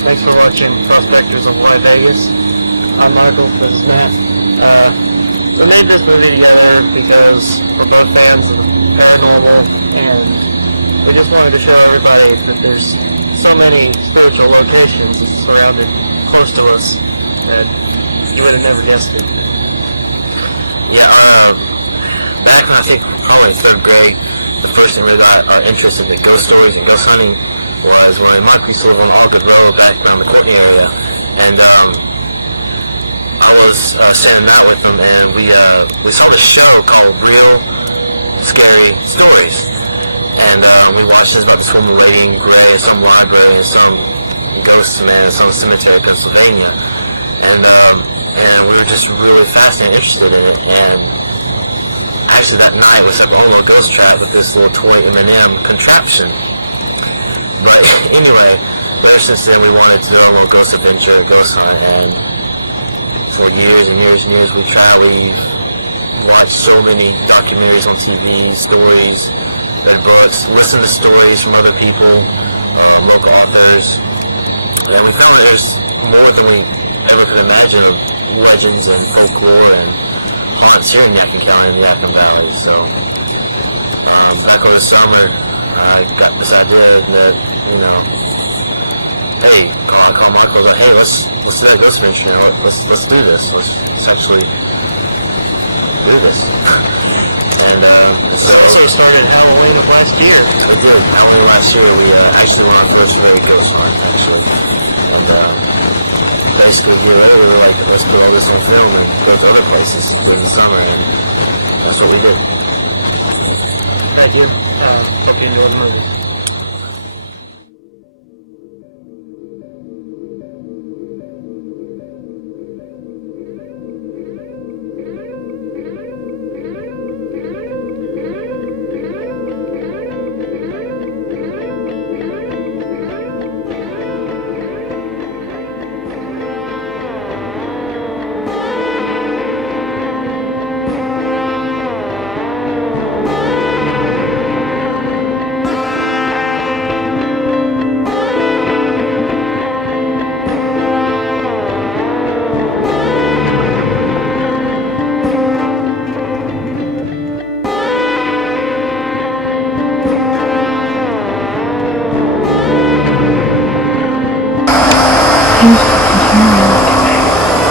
Thanks for watching Prospektors of Y-vegas. I'm Michael, this is Matt. We made this movie together because we're both fans of paranormal, and we just wanted to show everybody that there's so many spiritual locations surrounded close to us that you would have never guessed it. Yeah, back when I think probably third grade, the first thing we got our interest in the ghost stories and ghost hunting was when my used to live on Algood Road back around the Courtney area, and I was staying the night with them, and we saw this show called Real Scary Stories, and we watched this about this woman waiting gray at some library in some ghost man in some cemetery in Pennsylvania, and we were just really fascinated and interested in it. And actually that night we set up a whole little ghost trap with this little toy M&M contraption. But anyway, ever since then we wanted to do a little ghost adventure, ghost hunt, and for years and years and years we've watched so many documentaries on TV, stories, read books, listened to stories from other people, local authors, and we found that there's more than we ever could imagine of legends and folklore and haunts here in Yadkin County and the Yadkin Valley. So back over the summer, I got this idea that, hey, call Michael, like, hey, let's do that ghost adventure, let's do this, let's actually do this. And so it started Halloween of last year. We did. Halloween last year, we actually went on our first really ghost hunt, actually. And basically, we were like, let's put all this on film and go to other places during the summer, and that's what we did. Thank you. Hope you enjoyed the movie.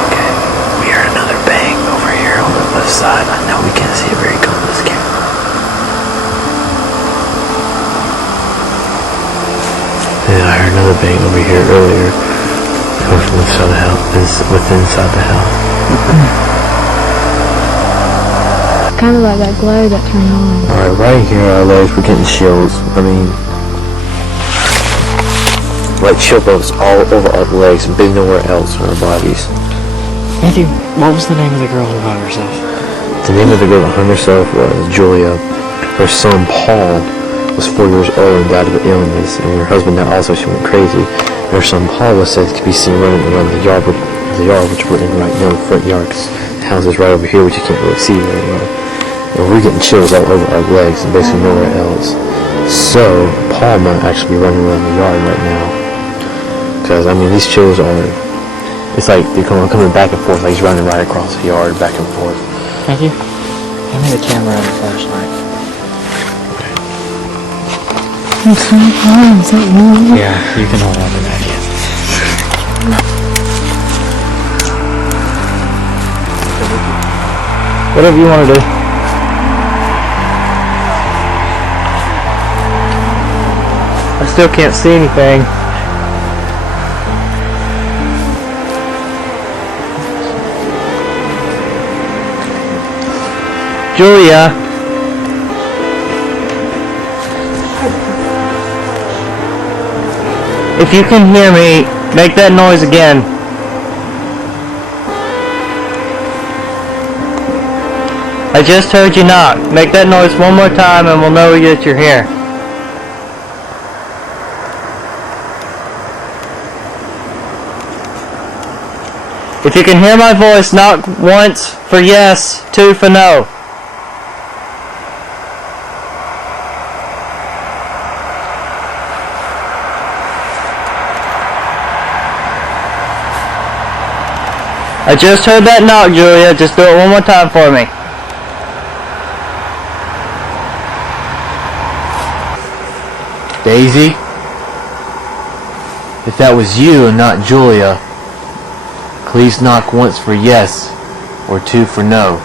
Okay, we heard another bang over here on the left side. I know we can't see it very good on this camera. Yeah, I heard another bang over here earlier, coming from the side of the house, inside the house. Kind of like that glow that turned on. Alright, right here our legs, we're getting chills. I mean, like chill bumps all over our legs and big nowhere else in our bodies. Matthew, what was the name of the girl who hung herself? The name of the girl that hung herself was Julia. Her son Paul was 4 years old and died of an illness, and her husband now also, she went crazy. And her son Paul was said to be seen running around the yard which we're in right now, the front yard, because the house is right over here, which you can't really see very well. And we're getting chills all over our legs and basically nowhere else. So Paul might actually be running around the yard right now. Because, I mean, these chills are, it's like they're coming back and forth, like he's running right across the yard, back and forth. Matthew, hand me the camera and the flashlight. It's so hard, is that you? Yeah, you can hold on to that, yeah. Whatever you want to do. I still can't see anything. Julia. If you can hear me, make that noise again. I just heard you knock. Make that noise one more time and we'll know that you're here. If you can hear my voice, knock once for yes, two for no. I just heard that knock, Julia. Just do it one more time for me. Daisy? If that was you and not Julia, please knock once for yes or two for no.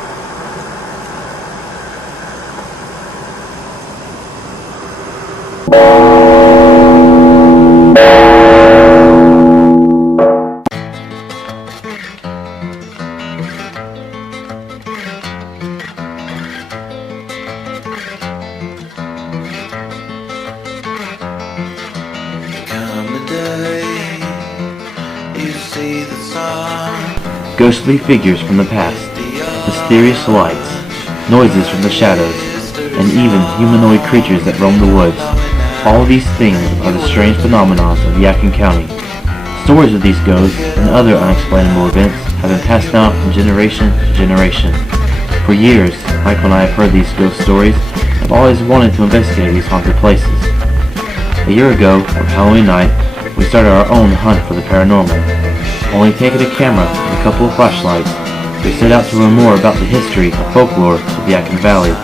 Ghostly figures from the past, mysterious lights, noises from the shadows, and even humanoid creatures that roam the woods. All these things are the strange phenomena of Yadkin County. Stories of these ghosts and other unexplainable events have been passed down from generation to generation. For years, Michael and I have heard these ghost stories and have always wanted to investigate these haunted places. A year ago, on Halloween night, we started our own hunt for the paranormal. Only taking a camera and a couple of flashlights, we set out to learn more about the history and folklore of the Yadkin Valley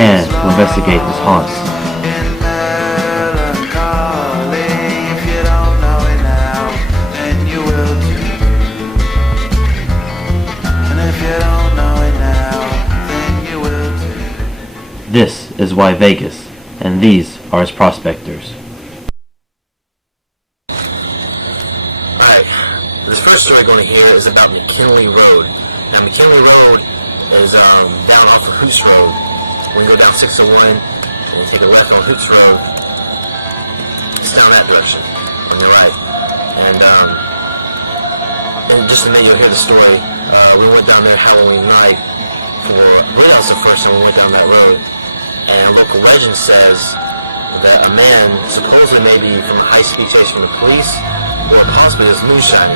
and to investigate its haunts. This is Y-vegas, and these are its prospectors. This first story going to hear is about McKinley Road. Now, McKinley Road is down off of Hoots Road. When you go down 601 and you take a left on Hoots Road, it's down that direction on your right. And just a minute, you'll hear the story. We went down there Halloween night that was the first time we went down that road. And local legend says that a man, supposedly maybe from a high-speed chase from the police, or possibly his moonshine,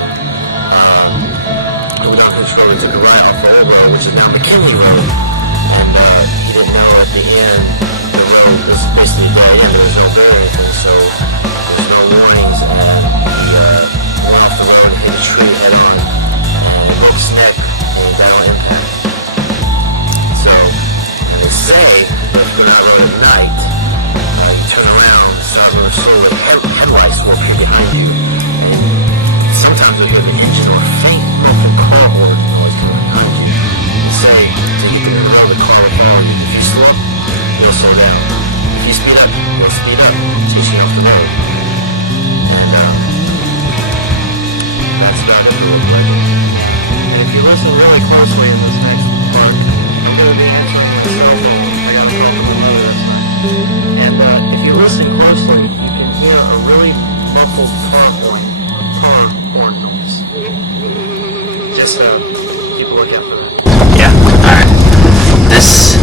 he went down Hoots Road and took a ride off the old road, which is now McKinley Road. And he didn't know at the end, it was basically a dead end, there was no door or anything, so there was no warnings, and he went off the road and hit a tree head on, and he broke his neck, and he died on impact. So, and they say that if you're not road at night, you turn around and start moving slowly, headlights will appear behind you, and sometimes you'll hear the engine or faint muffled car horn noise coming behind you. They say to get to the road, the car will hail you. If you slow up, you'll slow down. If you speed up, you'll speed up, chasing you off the road. And that's about it for the legend. And if you listen really closely in this next part, I'm going to be answering a cell phone. I got a call from my mother this night. And if you listen closely, you can hear a really muffled car horn noise. Just keep a lookout for that. Yeah, alright. This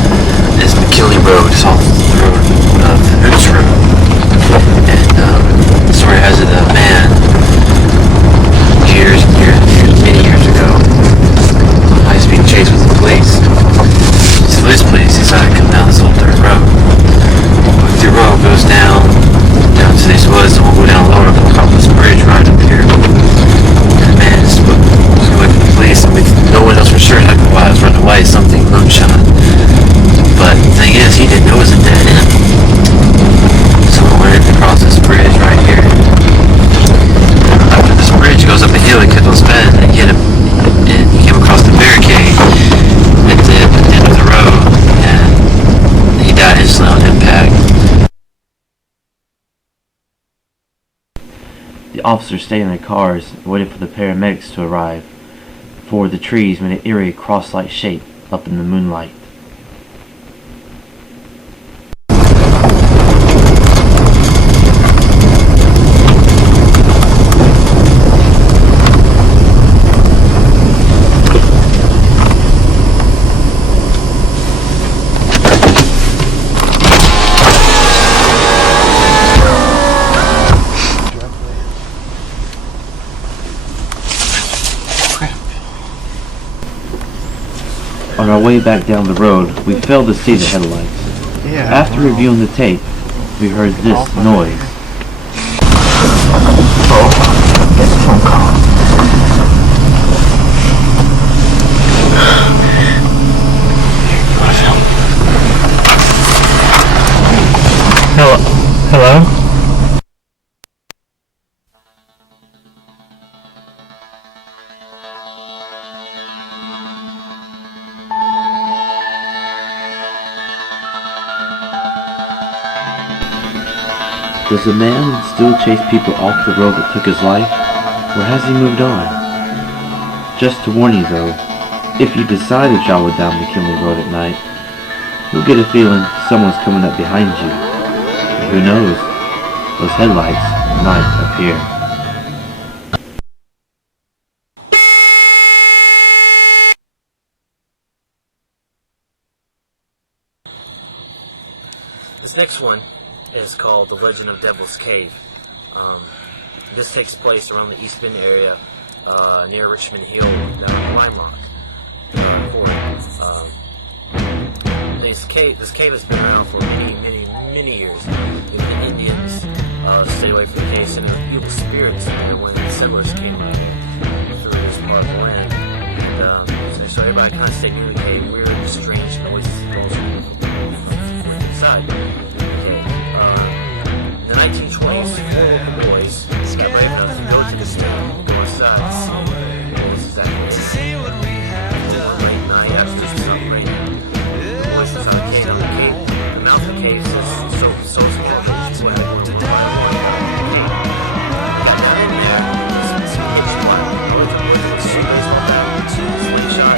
is McKinley Road. It's off the road of Hoots Road. And the story has it a man many years ago on high-speed chase with the police. So this police decided to come down this old dirt road. The road goes down to these woods, and we'll go down lower, we'll come up this bridge right up here. And the man was going to the police, and no one else for sure had why I was running away, something moonshine. But the thing is, he didn't know it was a dead end. So we went across this bridge right here. After this bridge goes up a hill, he kept on spinning, and he came across the barricade at the end of the road, and he died instantly on impact. The officers stayed in their cars and waited for the paramedics to arrive, for the trees made an eerie cross-like shape up in the moonlight. On our way back down the road, we failed to see the headlights. After reviewing the tape, we heard this noise. Does the man still chase people off the road that took his life, or has he moved on? Just to warn you though, if you decide to travel down McKinley Road at night, you'll get a feeling someone's coming up behind you. And who knows, those headlights might appear. This next one is called The Legend of Devil's Cave. This takes place around the East Bend area, near Richmond Hill, down in Limelock. This cave has been around for many years. The Indians stayed away from the cave, and the evil spirits when the settlers came through this part of the land. And so everybody kind of stayed near the cave. Weird, strange noises from inside. Okay. In the 1920s, 4 boys got brave enough to go to this town, go inside, and see what this is actually. One late night, after this was something raining, the boys inside the cave, the mouth of the cave is so small that you went one by one. Okay. Got down in there, it's pitch black. Boys with a baseball bat, slingshot,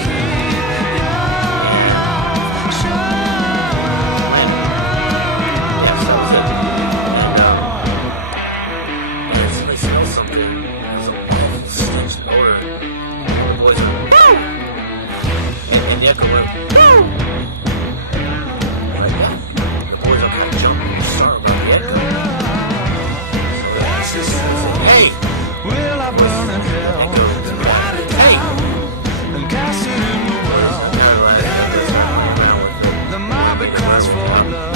echo went, woo! Like that. The boys all kind of jumped and startled about the echo. So said, hey! Will I burn in hell? Echo and ride it down and cast it in the well. The mob it cries for love.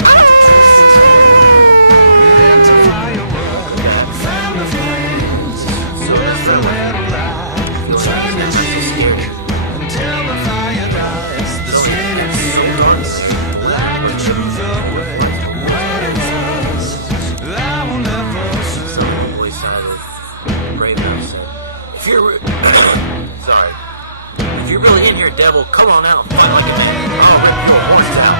Into firewood, fan the flames. Where's the little light? Turn the cheek until the fire dies. If you're really in here, devil, come on out and fight like a man. I'll rip your horns out.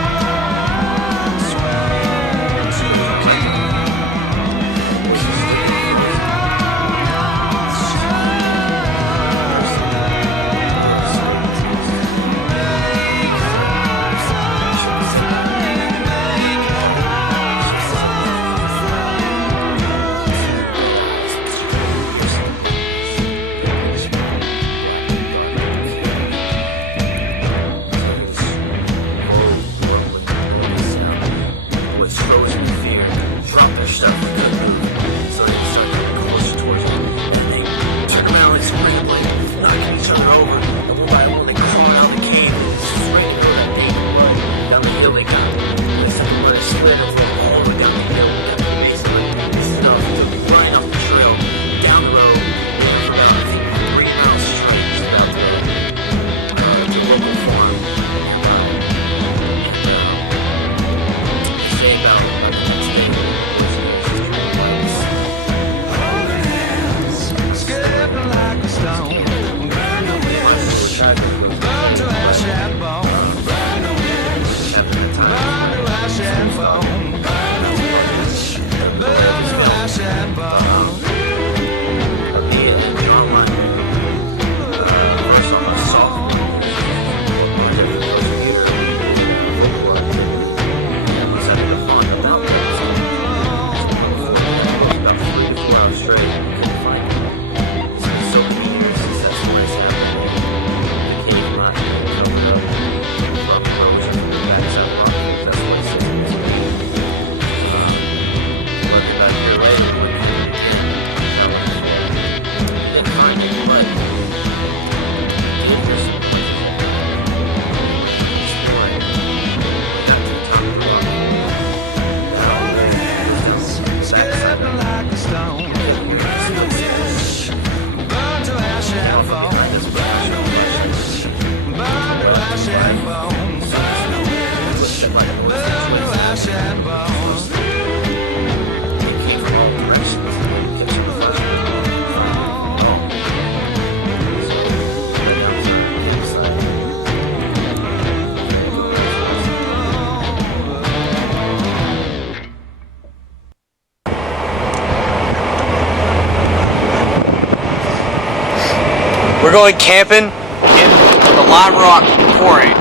We're going camping in the Lime Rock Quarry,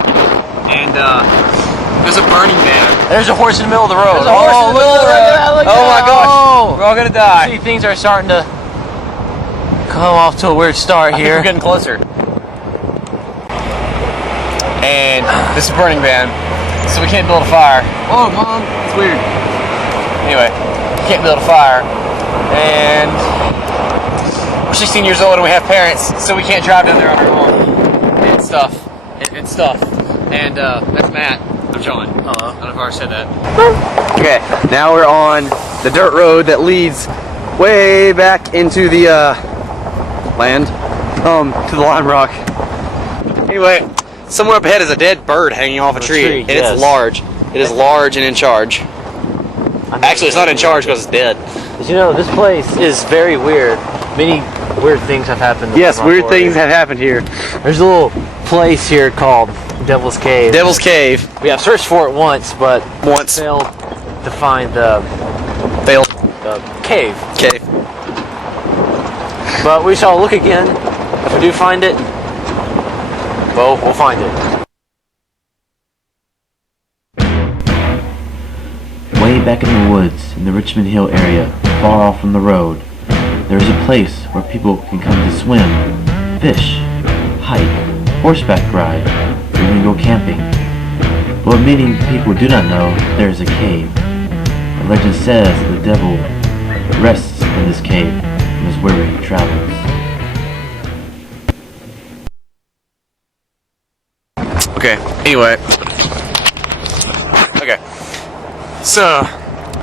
and there's a burning man. There's a horse in the middle of the road. There's a horse in the middle of the road. Look at Oh my that. gosh, Oh. we're all gonna die. See, things are starting to come off to a weird start I think here. we're getting closer. And this is a burning man, so we can't build a fire. Oh, Mom, it's weird. Anyway, we can't build a fire, and we're 16 years old and we have parents, so we can't drive down there on our own. And stuff. And that's Matt. I'm John. Hello. I don't know if I already said that. Okay, now we're on the dirt road that leads way back into the land, to the Lime Rock. Anyway, somewhere up ahead is a dead bird hanging off a tree, and yes. it's large. It is large and in charge. Actually, it's not in charge because it's dead. Did you know this place is very weird? Many weird things have happened. Yes, weird things have happened here. There's a little place here called Devil's Cave. Devil's Cave. We have searched for it once, but failed to find the cave. But we shall look again. If we do find it, well, we'll find it. Way back in the woods, in the Richmond Hill area, far off from the road, there is a place where people can come to swim, fish, hike, horseback ride, or even go camping. But what many people do not know, there is a cave. The legend says that the devil rests in this cave and is where he travels. Okay, anyway. Okay. So,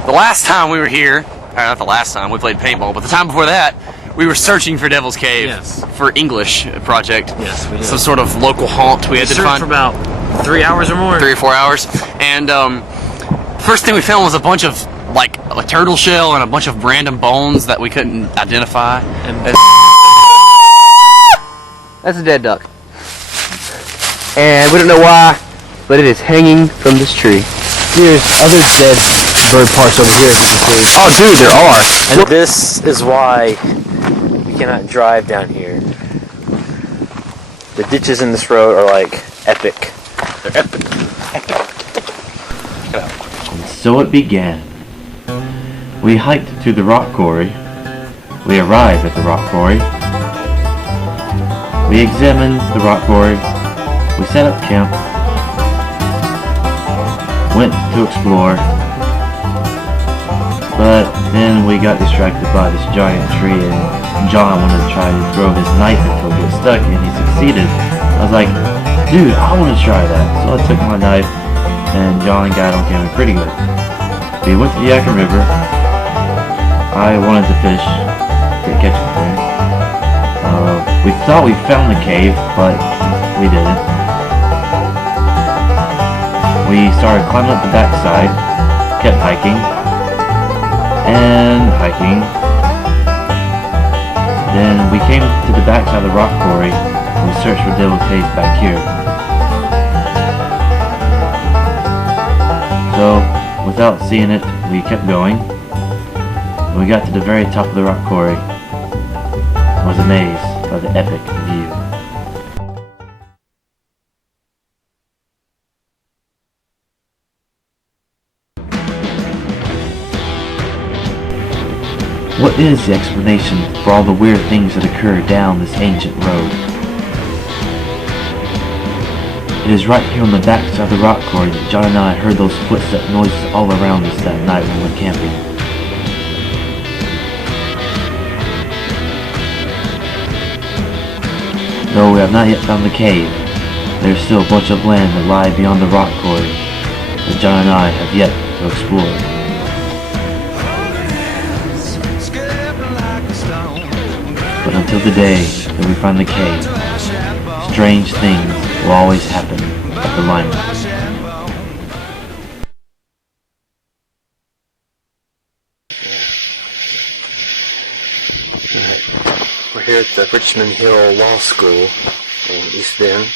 the last time we were here, not the last time, we played paintball, but the time before that, we were searching for Devil's Cave for English project. Yes, we did. Some sort of local haunt we had to find. For about 3 hours or more. 3 or 4 hours. And first thing we found was a bunch of like a turtle shell and a bunch of random bones that we couldn't identify. That's a dead duck. And we don't know why, but it is hanging from this tree. There's other dead bird parts over here, if you can see. Oh, dude, there are. And this is why we cannot drive down here. The ditches in this road are like epic. They're epic. And so it began. We hiked to the rock quarry. We arrived at the rock quarry. We examined the rock quarry. We set up camp. Went to explore. But then we got distracted by this giant tree, and John wanted to try to throw his knife until it got stuck, and he succeeded. I was like, dude, I want to try that. So I took my knife, and John got on camera pretty good. We went to the Yadkin River. I wanted to fish, didn't catch anything. We thought we found the cave, but we didn't. We started climbing up the backside, kept hiking, and hiking. Then we came to the backside of the rock quarry, and we searched for Devil's Cave back here. So, without seeing it, we kept going. When we got to the very top of the rock quarry, I was amazed by the epic view. What is the explanation for all the weird things that occur down this ancient road? It is right here on the backside of the rock quarry that John and I heard those footstep noises all around us that night when we went camping. Though we have not yet found the cave, there is still a bunch of land that lie beyond the rock quarry that John and I have yet to explore. But until the day that we find the cave, strange things will always happen at the Lime Rock. We're here at the Richmond Hill Law School in East Bend,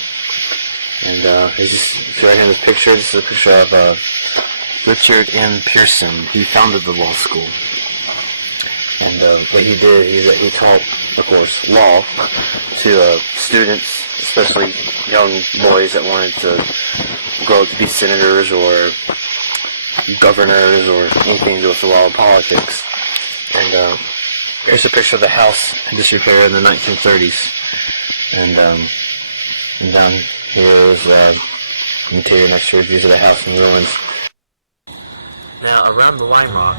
and if you're right here in this picture, this is a picture of Richard M. Pearson. He founded the law school, and what he did is that he taught of course, law to students, especially young boys that wanted to grow up to be senators or governors or anything to do with the law and politics. And here's a picture of the house in disrepair in the 1930s. And down here is interior next to reviews of the house in ruins. Now, around the Lime Rock,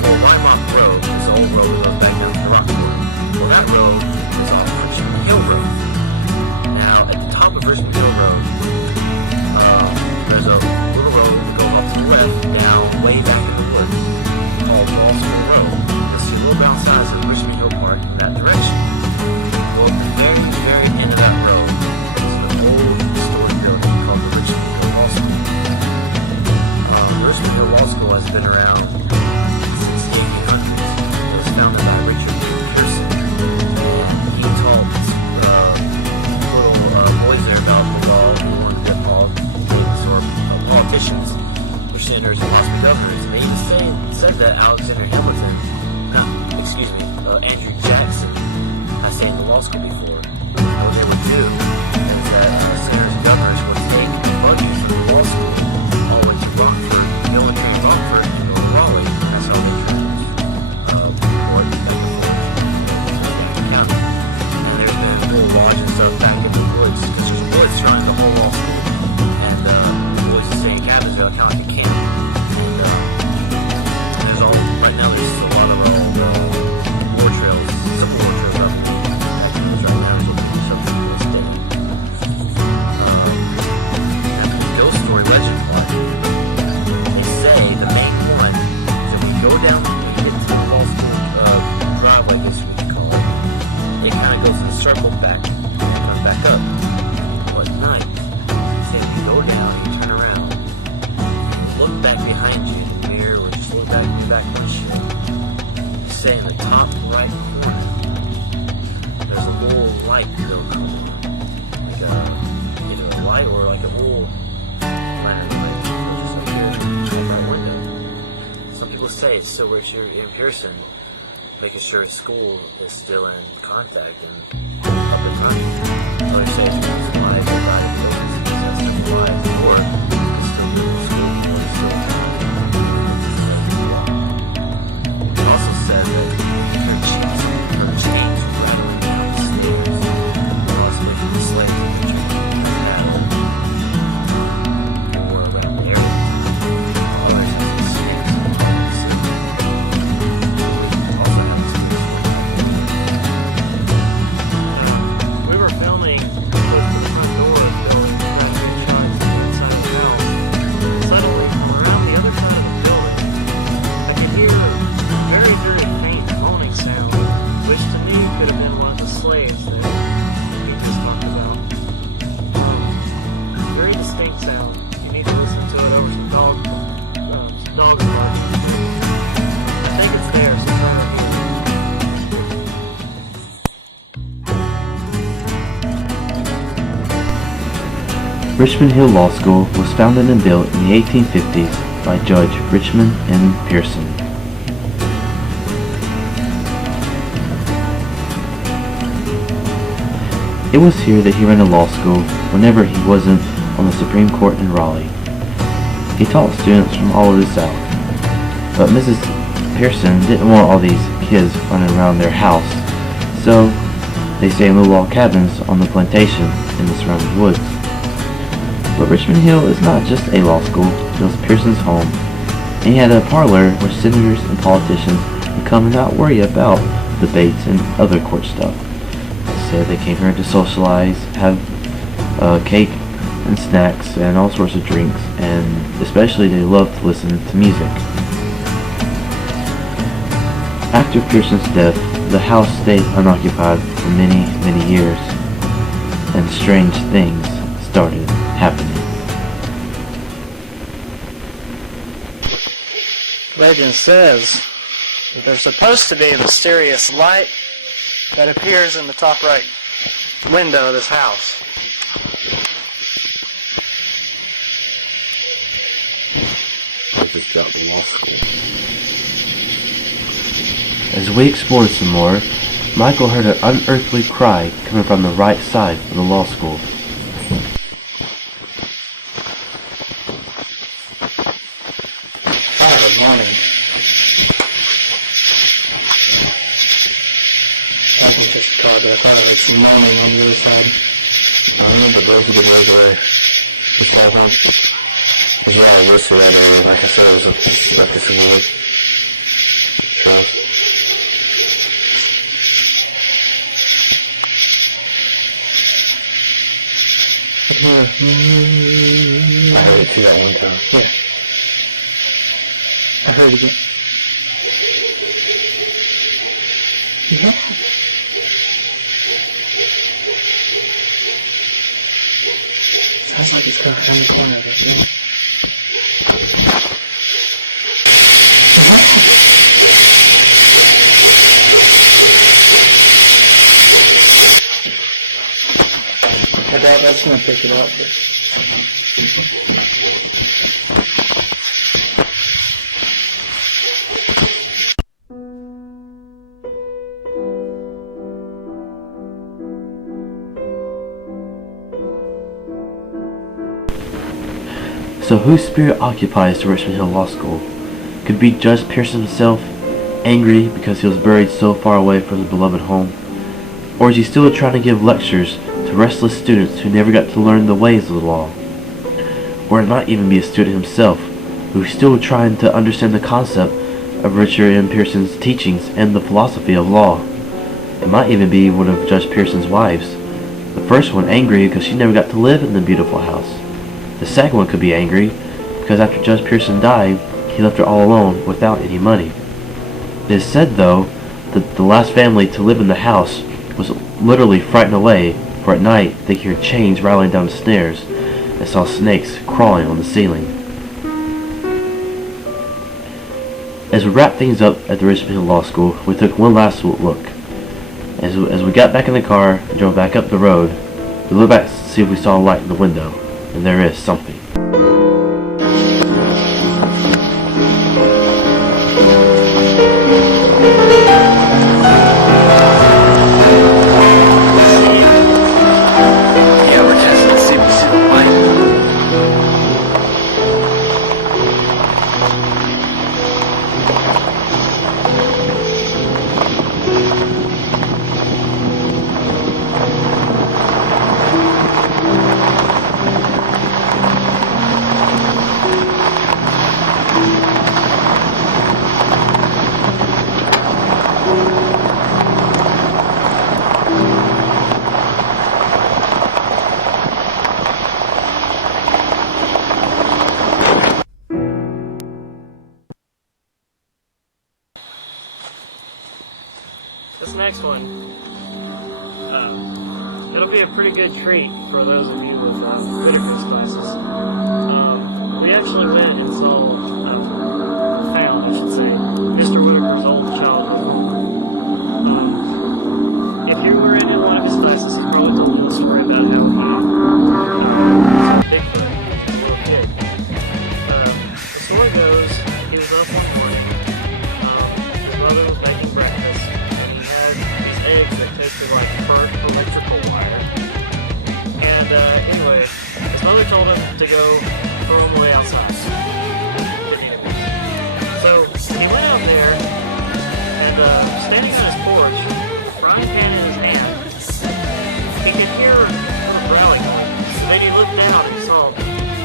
the Lime Rock Road is the old road that goes back down to the Rocky Road. Well, that road is off Richmond Hill Road. Now, at the top of Richmond Hill Road, there's a little road that goes off to the left, down way back in the woods, called Wall School Road. You'll see a little bit outside of Richmond Hill Park in that direction. Well, at the very, very end of that road is an old historic building called the Richmond Hill Law School. Richmond Hill Law School has been around since the 1800s. It was founded by Richard Pearson, and he taught little boys there about the law who wanted to get politics or politicians, or senators and possibly governors. And they even said that Alexander Hamilton, Andrew Jackson, has stayed in the law school before. What they would do is that senators and governors would take buggies from the law school all the way to Rockford, military Rockford, and go to Raleigh. That's how they traveled. County. And there's been little lodge and stuff back in the woods, because there's woods surrounding the whole law school. And the boys that stay in cabins are kind of like a camp. And there's all, right now there's a lot of war trails, simple war trails up back in those right now, so something that's dead. Ghost story legend plot. They say the main one is if we go down and get to the law school driveway, I guess you would call it, it kind of goes in a circle back and comes back up. Well, at night, say if you go down and you turn around, you look back behind you in the mirror or just look back in the back windshield, you say in the top right corner, there's a little light that'll come on. Like either a light or like a little lantern light, just like here in my window. Some people say it's still Richard M. Pearson, making sure his school is still in contact and up and running. Others say it's alive or died in place, it's still alive, or it's still doing school, or it's still it also said that her chains rattling down the stairs, possibly from the slaves in the battle, or around the area. Others have the snakes and also have the snakes. We were filming close to the front door of the building, graduating shots inside the house. Suddenly, from around the other side of the building, I could hear a very, very faint moaning sound, which to me could have been one of the slaves that we just talked about. Very distinct sound. You need to listen to it over some dogs barking. I think it's there, so turn it here. Richmond Hill Law School was founded and built in the 1850s by Judge Richmond M. Pearson. It was here that he ran a law school whenever he wasn't on the Supreme Court in Raleigh. He taught students from all over the South, but Mrs. Pearson didn't want all these kids running around their house, so they stayed in little log cabins on the plantation in the surrounding woods. But Richmond Hill is not just a law school, it was Pearson's home, and he had a parlor where senators and politicians would come and not worry about debates and other court stuff. Instead, they came here to socialize, have cake and snacks and all sorts of drinks, and especially they loved to listen to music. After Pearson's death, the house stayed unoccupied for many, many years, and strange things started happening. Legend says that there's supposed to be a mysterious light that appears in the top right window of this house. I just got the law school. As we explored some more, Michael heard an unearthly cry coming from the right side of the law school. Good morning. Welcome to Chicago. I thought I heard some moaning on the other side. I remember both of the boys away. Just all home. Yeah, I was that area. Like I said, I was stuck in the woods. So. I heard it too that one time. Yeah. I heard it again. Yeah. Sounds like it's got one corner of it, yeah. I doubt that's gonna pick it up, but... So whose spirit occupies the Richmond Hill Law School? Could it be Judge Pearson himself, angry because he was buried so far away from his beloved home? Or is he still trying to give lectures to restless students who never got to learn the ways of the law? Or it might even be a student himself, who's still trying to understand the concept of Richard M. Pearson's teachings and the philosophy of law. It might even be one of Judge Pearson's wives. The first one angry because she never got to live in the beautiful house. The second one could be angry because after Judge Pearson died, he left her all alone without any money. It is said, though, that the last family to live in the house was literally frightened away, for at night they could hear chains rattling down the stairs and saw snakes crawling on the ceiling. As we wrapped things up at the Richmond Hill Law School, we took one last look. As we got back in the car and drove back up the road, we looked back to see if we saw a light in the window, and there is something. This next one, it'll be a pretty good treat for those of you with Whitaker's classes. We actually went and found, I should say, Mr. Whitaker's old childhood home. If you were in one of his classes, he probably told you the story about how he Bigfoot as a little kid. The story goes, he was up one morning, his mother was making breakfast, these eggs that tasted like burnt electrical wire. And anyway, his mother told him to go throw them away outside. So he went out there and standing on his porch, frying pan in his hand, he could hear a growling noise. Then he looked down and saw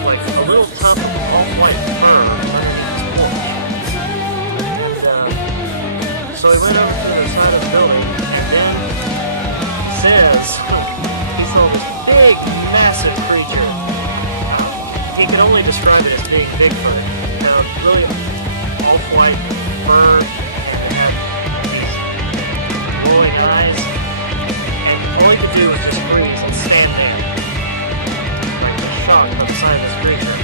like a little tuft of all-white fur underneath his porch. So he went over to the side of the building. Says he saw this big, massive creature. He can only describe it as being Bigfoot. Really off-white fur and had these glowing eyes. And all he could do was just freeze and stand there, like a shock by the sight of this creature.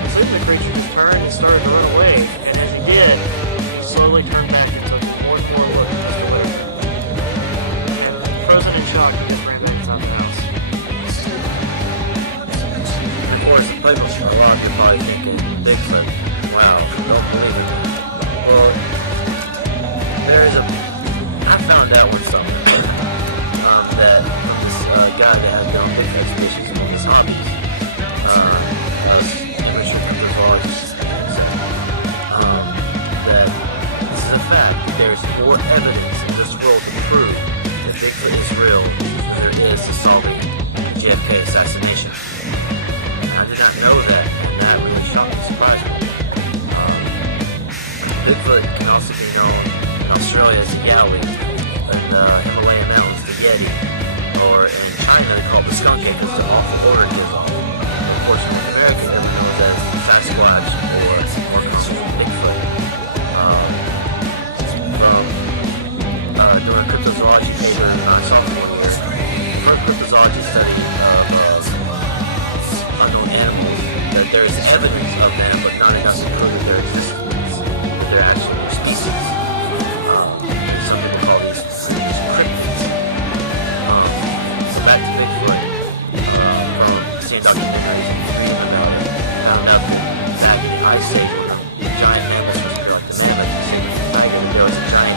And soon the creature just turned and started to run away. And as he did, he slowly turned back and took one more look at Mr. Whitaker. Frozen in shock, he just ran back inside the house. Of course, the place was a lot, you're probably thinking, Bigfoot, wow, don't believe it. Well, found out one summer that this guy that had been on Bigfoot expeditions and his hobbies, was amateur cryptozoologist, that this is a fact. There's more evidence in this world to prove that Bigfoot is real than there is to solve the JFK assassination. I did not know that, and that really shocked and surprised me. Bigfoot can also be known in Australia as the Yowie, in the Himalayan mountains the Yeti, or in China they call it the skunk ape because they're awful organism. Of course, in America they're known as Sasquatch or more commonly Bigfoot. Doing a cryptozoology paper, I saw the first cryptozoology study of unknown animals, that there's evidence of them, but not enough to prove that their existence. They're actually their species. There's something they call these cryptids. So back to Bigfoot, from seeing documentaries and reading about it, found out that in the Ice Age, when giant mammals were like the mammoth, there was a giant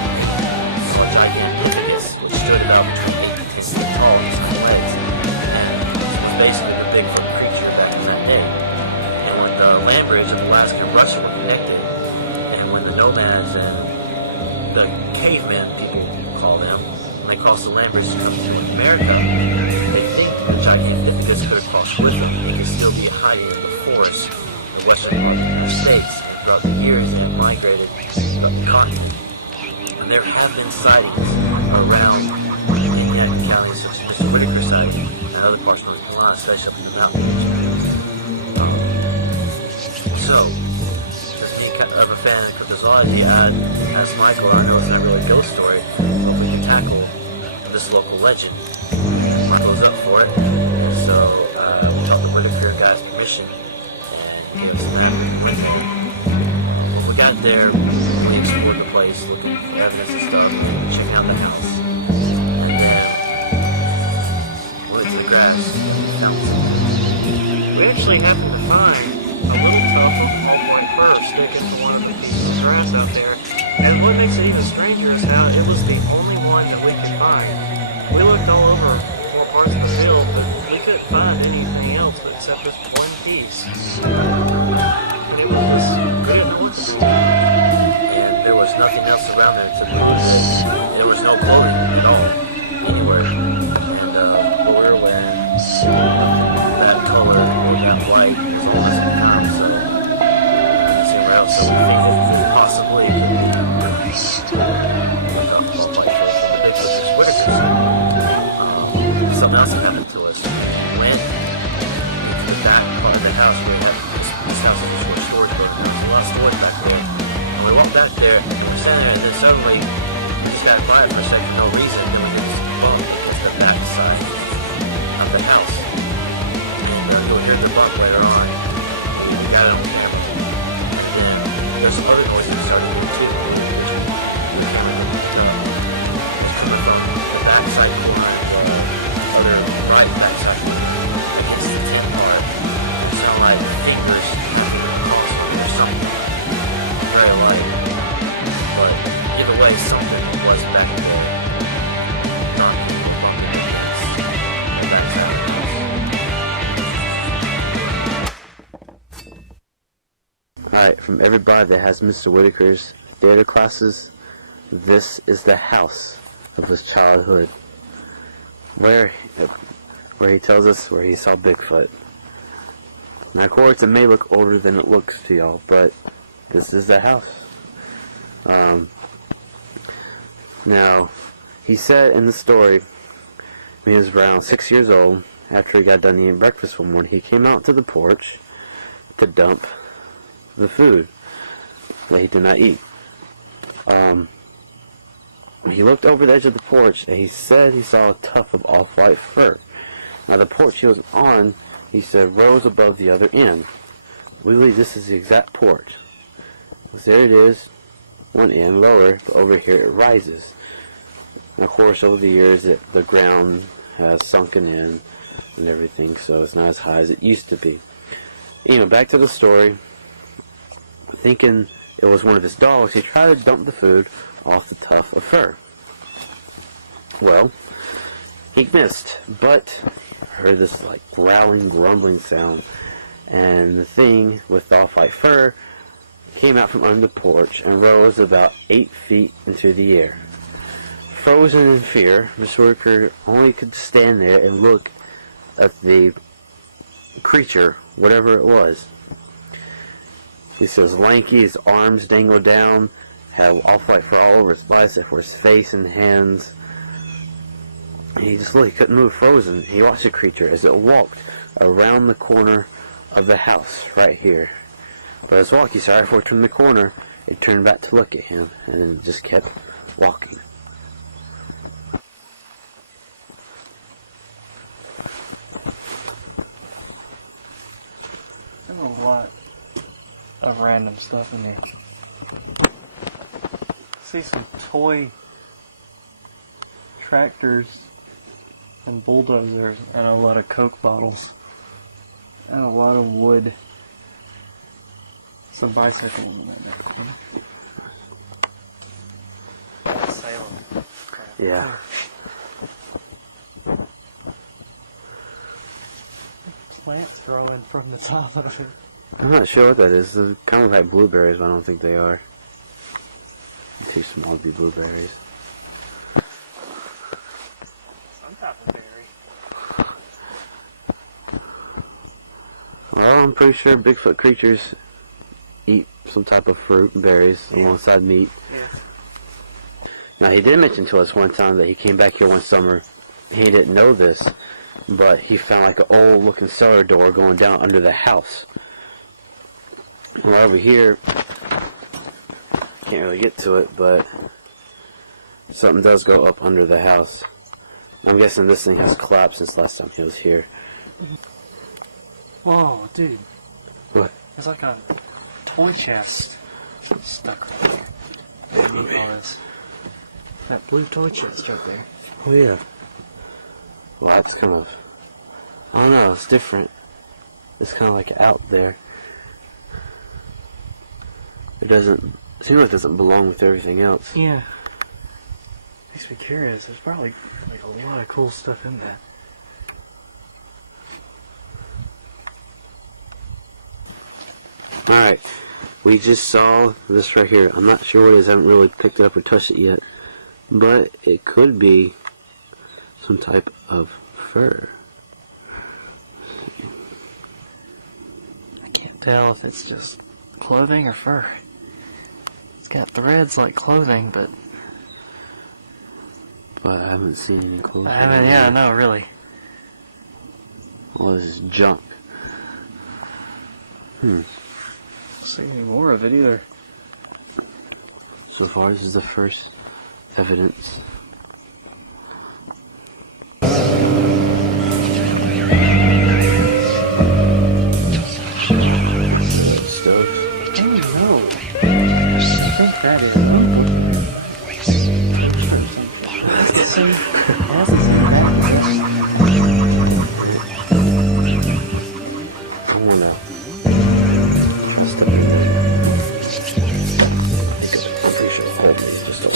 Y-vegas, which stood about between 8 and 10 feet tall with some legs, and it was basically the Bigfoot creature back in that day. And when the land bridge of Alaska and Russia were connected, and when the nomads and the cavemen, people call them, when they crossed the land bridge to come to America, they think the giganticus could have crossed with them. They could still be hiding in the forest, the western part of the United States, and throughout the years they have migrated up the continent. And there have been sightings around in Yankton County, such as Mr. Whitaker sighting, and other parts of North Carolina, especially up in the mountains. So, as me of a fan of cryptozoology, I asked Michael, I know it's not really a ghost story, but we can tackle this local legend. Michael was up for it, so we got the Whitaker guy's permission, and he gave us some accurate. When we got there, we explored the place, looking for evidence and stuff, checking out the house, and then we went to the grass and found something. We actually happened to find a little tuft of all-white fur sticking to one of the pieces of grass out there. And what makes it even stranger is how it was the only one that we could find. We looked all over more parts of the field, but we couldn't find anything else except this one piece. And it was we didn't know what to do. And there was nothing else around there to do with it. There was no clothing at all anywhere. And what we were wearing, that color, that white, was all the same time, so I didn't see where else. So we think that possibly something else happened to us. We went to the back part of the house where we had this house in a short storage building. There was a lot of storage back there. And we walked back there, and we were standing there, and then suddenly we just got quiet for a second for no reason. And then we did this bump against the back side of the house. And you'll hear the bump later on. We got it on camera. And then there's some other noises we started to do too. It's coming from the back side behind the other right back side against the tin part. It sounded like fingers or something. Very light. But either way, something was back there. Not bumping against the back side of the house. Alright, from everybody that has Mr. Whitaker's theater classes, this is the house of his childhood. Where he tells us where he saw Bigfoot. Now, of course, it may look older than it looks to y'all, but this is the house. Now, he said in the story, when he was around 6 years old, after he got done eating breakfast one morning, he came out to the porch to dump the food that he did not eat. He looked over the edge of the porch, and he said he saw a tuft of off-white fur. Now, the porch he was on, he said, rose above the other end. We believe this is the exact porch. Because there it is, one end lower, but over here it rises. And of course, over the years, the ground has sunken in and everything, so it's not as high as it used to be. Back to the story. Thinking it was one of his dogs, he tried to dump the food off the tuft of fur. Well, he missed, but heard this like growling, grumbling sound, and the thing with the off-white fur came out from under the porch and rose about 8 feet into the air. Frozen in fear, Miss Worker only could stand there and look at the creature, whatever it was. He says lanky, his arms dangled down, had off-white fur all over his bicep, for his face and hands. He just looked, he couldn't move, frozen. He watched the creature as it walked around the corner of the house, right here. But as Walkie started before it turned the corner, it turned back to look at him, and then it just kept walking. There's a lot of random stuff in here. See some toy tractors and bulldozers and a lot of Coke bottles and a lot of wood. Some bicycles in there. Salem. Yeah. Plants growing from the top of it. I'm not sure what that is. They're kind of like blueberries, but I don't think they are. Too small to be blueberries. Some type of berry. Well, I'm pretty sure Bigfoot creatures eat some type of fruit and berries alongside meat. Yeah. Now, he did mention to us one time that he came back here one summer. He didn't know this, but he found like an old looking cellar door going down under the house. Well, over here, can't really get to it, but something does go up under the house. I'm guessing this thing has collapsed since last time he was here. Whoa, dude. What? There's like a toy chest stuck right there. What do you call this? That blue toy chest right there. Oh yeah. Well, that's kind of, I don't know, it's different. It's kind of like out there. It doesn't, it seems like it doesn't belong with everything else. Yeah. Makes me curious. There's probably like a lot of cool stuff in that. Alright, we just saw this right here. I'm not sure what it is, I haven't really picked it up or touched it yet. But it could be some type of fur. I can't tell if it's just clothing or fur. It's got threads like clothing, but I haven't seen any clothing. I mean, yeah, no, really. All this is junk. Don't see any more of it either. So far, this is the first evidence. Stuff. I think that is. I wanna trust them. I'm pretty sure all of these just don't.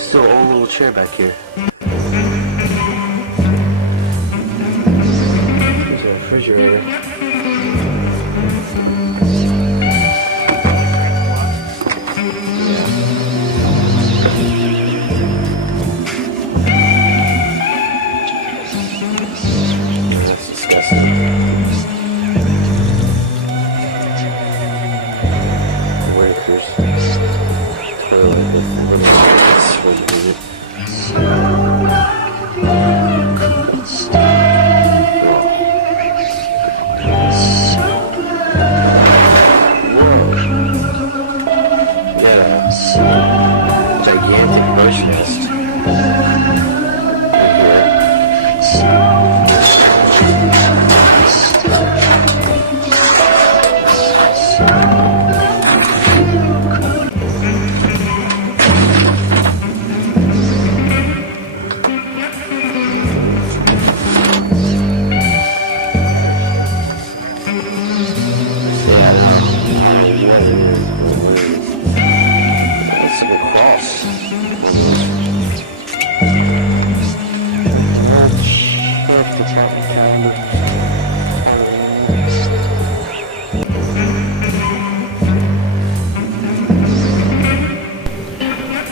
Still an old little chair back here. There's a refrigerator. That's disgusting. Where there's toilet with little spots where you use it.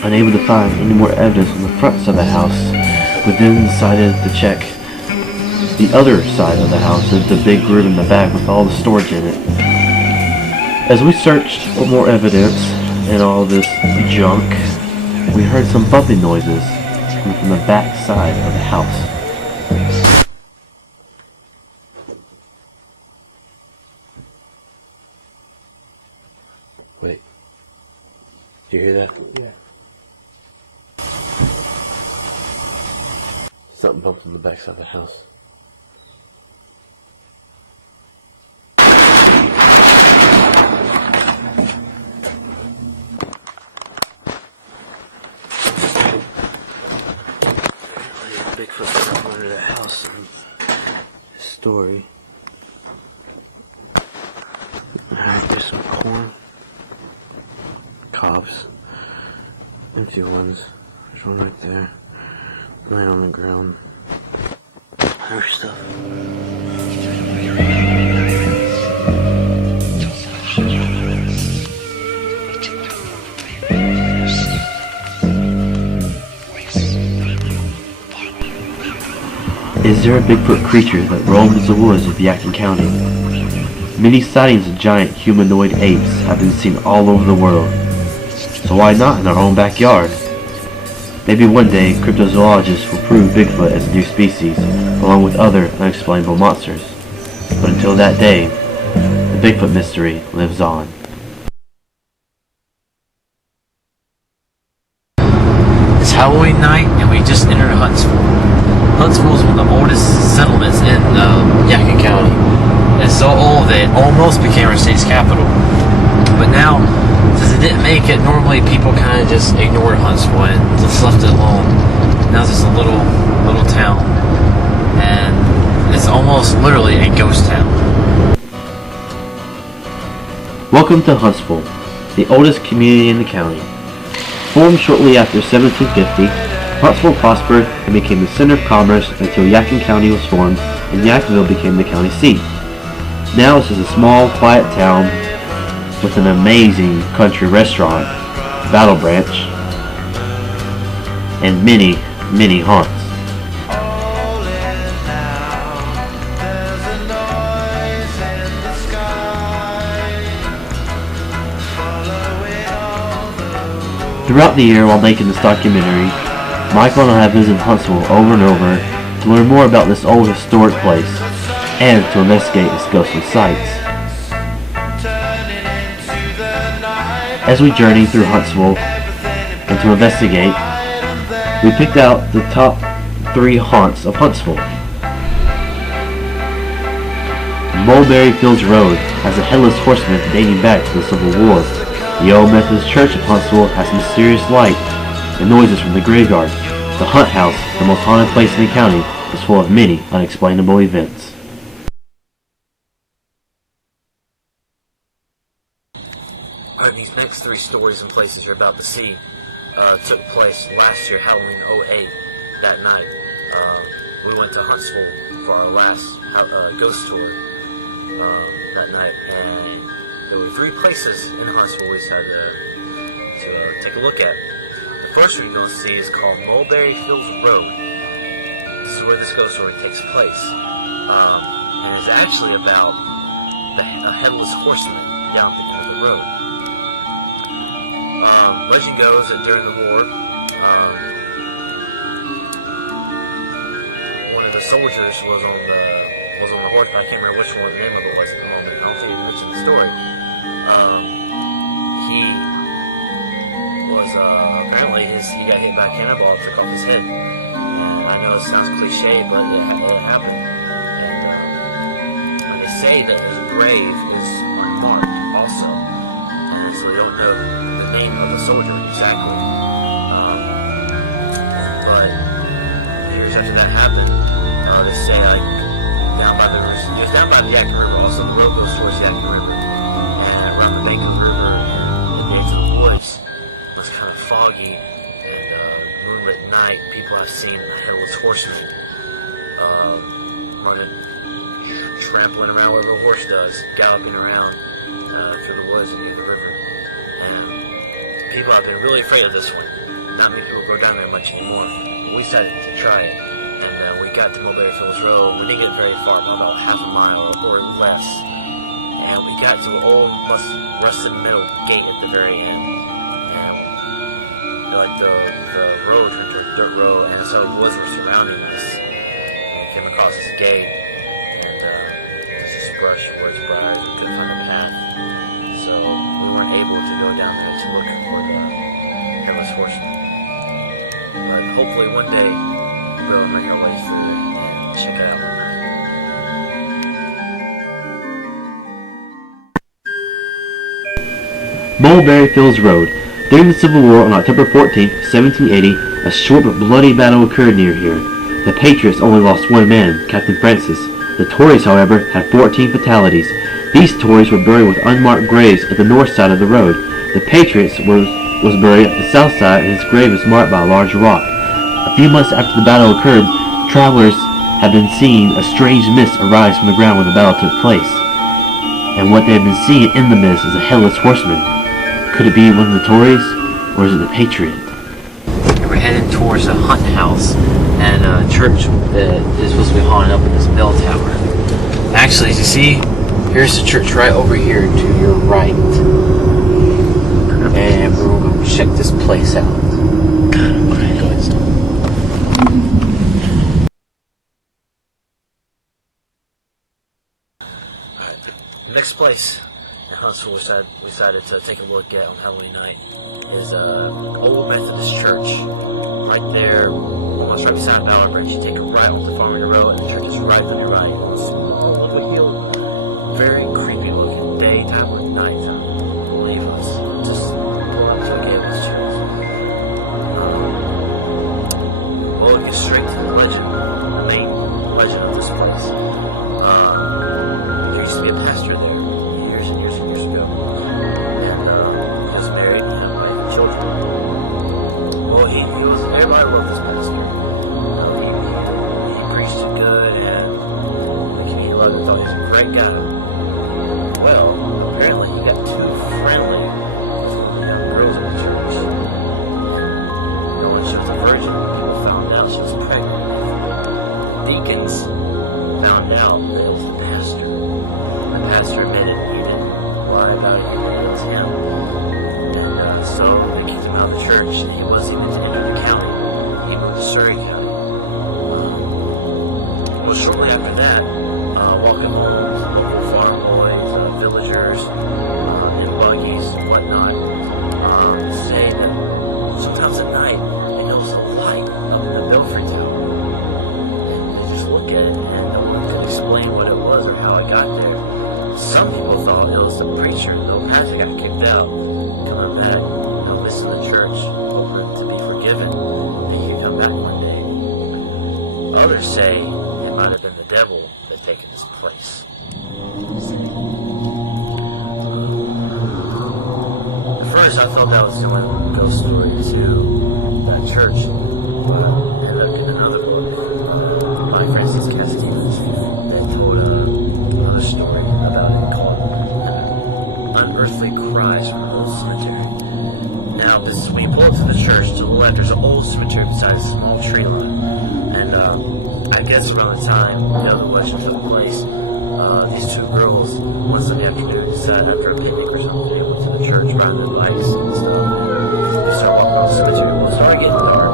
Unable to find any more evidence on the front side of the house, we then decided to check the other side of the house, the big room in the back with all the storage in it. As we searched for more evidence and all this junk, we heard some bumping noises coming from the back side of the house. Wait. Do you hear that? Yeah. Something bumped in the backside of the house. Bigfoot got under that house in the story. Alright, there's some corn. Cobs. Empty ones. There's one right there. Laying on the ground. Other stuff. Is there a Bigfoot creature that roams the woods of Yadkin County? Many sightings of giant humanoid apes have been seen all over the world. So why not in our own backyard? Maybe one day cryptozoologists will prove Bigfoot as a new species, along with other unexplainable monsters. But until that day, the Bigfoot mystery lives on. It's Halloween night, and we just entered Huntsville. Huntsville is one of the oldest settlements in Yadkin County. It's so old that it almost became our state's capital. But now, since it didn't make it, normally people kind of just ignored Huntsville and just left it alone. Now it's just a little town, and it's almost literally a ghost town. Welcome to Huntsville, the oldest community in the county. Formed shortly after 1750, Huntsville prospered and became the center of commerce until Yadkin County was formed and Yadkinville became the county seat. Now this is a small, quiet town with an amazing country restaurant, Battle Branch, and many, many haunts. Throughout the year while making this documentary, Michael and I have visited Huntsville over and over to learn more about this old historic place and to investigate its ghostly sights. As we journey through Huntsville and to investigate, we picked out the top 3 haunts of Huntsville. Mulberry Fields Road has a headless horseman dating back to the Civil War. The Old Methodist Church of Huntsville has mysterious light and noises from the graveyard. The Hunt House, the most haunted place in the county, is full of many unexplainable events. Alright, these next 3 stories and places you're about to see took place last year, Halloween 08, that night. We went to Huntsville for our last ghost tour that night, and there were 3 places in Huntsville we decided to take a look at. The first one you're going to see is called Mulberry Fields Road. This is where this ghost story takes place. And it's actually about a headless horseman down the end of the road. Legend goes that during the war, one of the soldiers was on the horse. I can't remember which one the name of it was at the moment. I don't think he mentioned the story. He was apparently he got hit by a cannonball and took off his head. And I know it sounds cliche, but it happened. And they say that his grave is unmarked also, and so we don't know the name of the soldier exactly. But years after that happened, they say like down by the Yadkin River. Also, the road goes towards Yadkin River, and around the bank of the river, in the edge of the woods, it was kind of foggy and moonlit night. People have seen a headless horseman running, trampling around wherever a horse does, galloping around through the woods and near the river. And people have been really afraid of this one. not many people go down there much anymore. We decided to try it, and we got to Mulberry Hills Road. We didn't get very far, about half a mile or less, and we got to the old rusted metal gate at the very end, and like the road turned to a dirt road, and so woods were surrounding us. And we came across this gate, and there's just brush, woods, briars. We couldn't find a path, so we weren't able to go down there to look for the Headless Horseman. But hopefully one day we'll make our way through it and check it out one night. Mulberry Fields Road. During the Civil War on October 14, 1780, a short but bloody battle occurred near here. The Patriots only lost one man, Captain Francis. The Tories, however, had 14 fatalities. These Tories were buried with unmarked graves at the north side of the road. The Patriots was buried at the south side, and his grave was marked by a large rock. A few months after the battle occurred, travelers had been seeing a strange mist arise from the ground when the battle took place. And what they had been seeing in the mist is a headless horseman. Could it be one of the Tories, or is it the Patriot? And we're heading towards a hunt house and a church that is supposed to be haunted up in this bell tower. Actually, as you see, here's the church right over here to your right. And we're going to check this place out. Alright, go ahead, stop. Alright, the next place in Huntsville we decided to take a look at on Halloween night is Old Methodist Church. Right there, almost right beside Valor Bridge. You take a right off the Farming Road, and the church is right on your right. It's on the hill. Very creepy looking, daytime and nighttime. Believe us. Just pull up to a Gables church. Well, it gets straight to the legend, the main legend of this place. There used to be a pastor there years and years and years ago. And he was married and had a wife and children. Well, he was, everybody loved this pastor. He preached it good, and the community loved him, thought he was a great guy. Well, apparently he got too friendly with young girls in the church. And knowing she was a virgin, people found out she was pregnant. Deacons found out that it was the pastor. The pastor admitted he didn't lie about it, he admitted it was him. And so they kicked him out of the church, and he wasn't even to enter the county. He went to Surrey County. Well, shortly after that, walking homes, local farm boys, villagers, in buggies and whatnot, say that sometimes at night they notice a light up in the belfry tower. And they just look at it and no one could explain what it was or how it got there. Some people thought it was the preacher, the pastor got kicked out, coming back, listen to the church, hoping to be forgiven, and he could come back one day. Others say it might have been the devil that taken his place. At first I thought that was some ghost story to that church, but ended up getting another book by Francis Caskey that told another story about it called Unearthly Cries from an Old Cemetery. Now, this is when you pull up to the church, to the left, there's an old cemetery beside a small tree line. And I guess around the time the legend took place, these two girls, one Sunday afternoon, decided after a picnic or something, they went to the church riding their bikes and stuff. They started walking around the cemetery. Well, it started getting dark,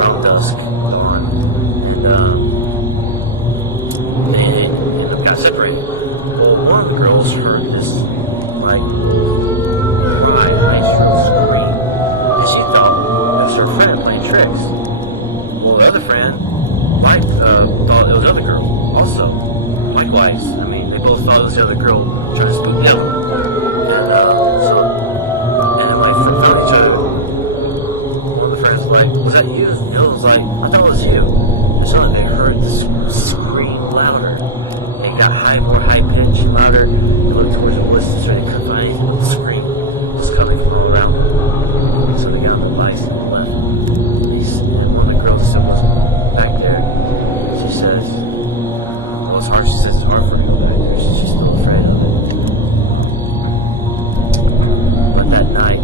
around dusk, dawn, and they ended up got separated. Well, one of the girls heard this, like, cry, nice shrill scream, and she thought it was her friend playing tricks. Well, the other friend thought it was the other girl, also. Likewise, I mean, they both thought it was the other girl trying to spook them. And then when they found each other, one of the friends was like, "Was that you?" And the other was like, "I thought it was you." And suddenly they heard the scream louder. It got more high pitched, louder. They looked towards the woods, so they couldn't find anything but the scream just coming from all around them. So they got on the bikes and left. And one of the girls still was back there. She says, well, it's hard. She says it's hard for her to go back there. She's still afraid of it. But that night,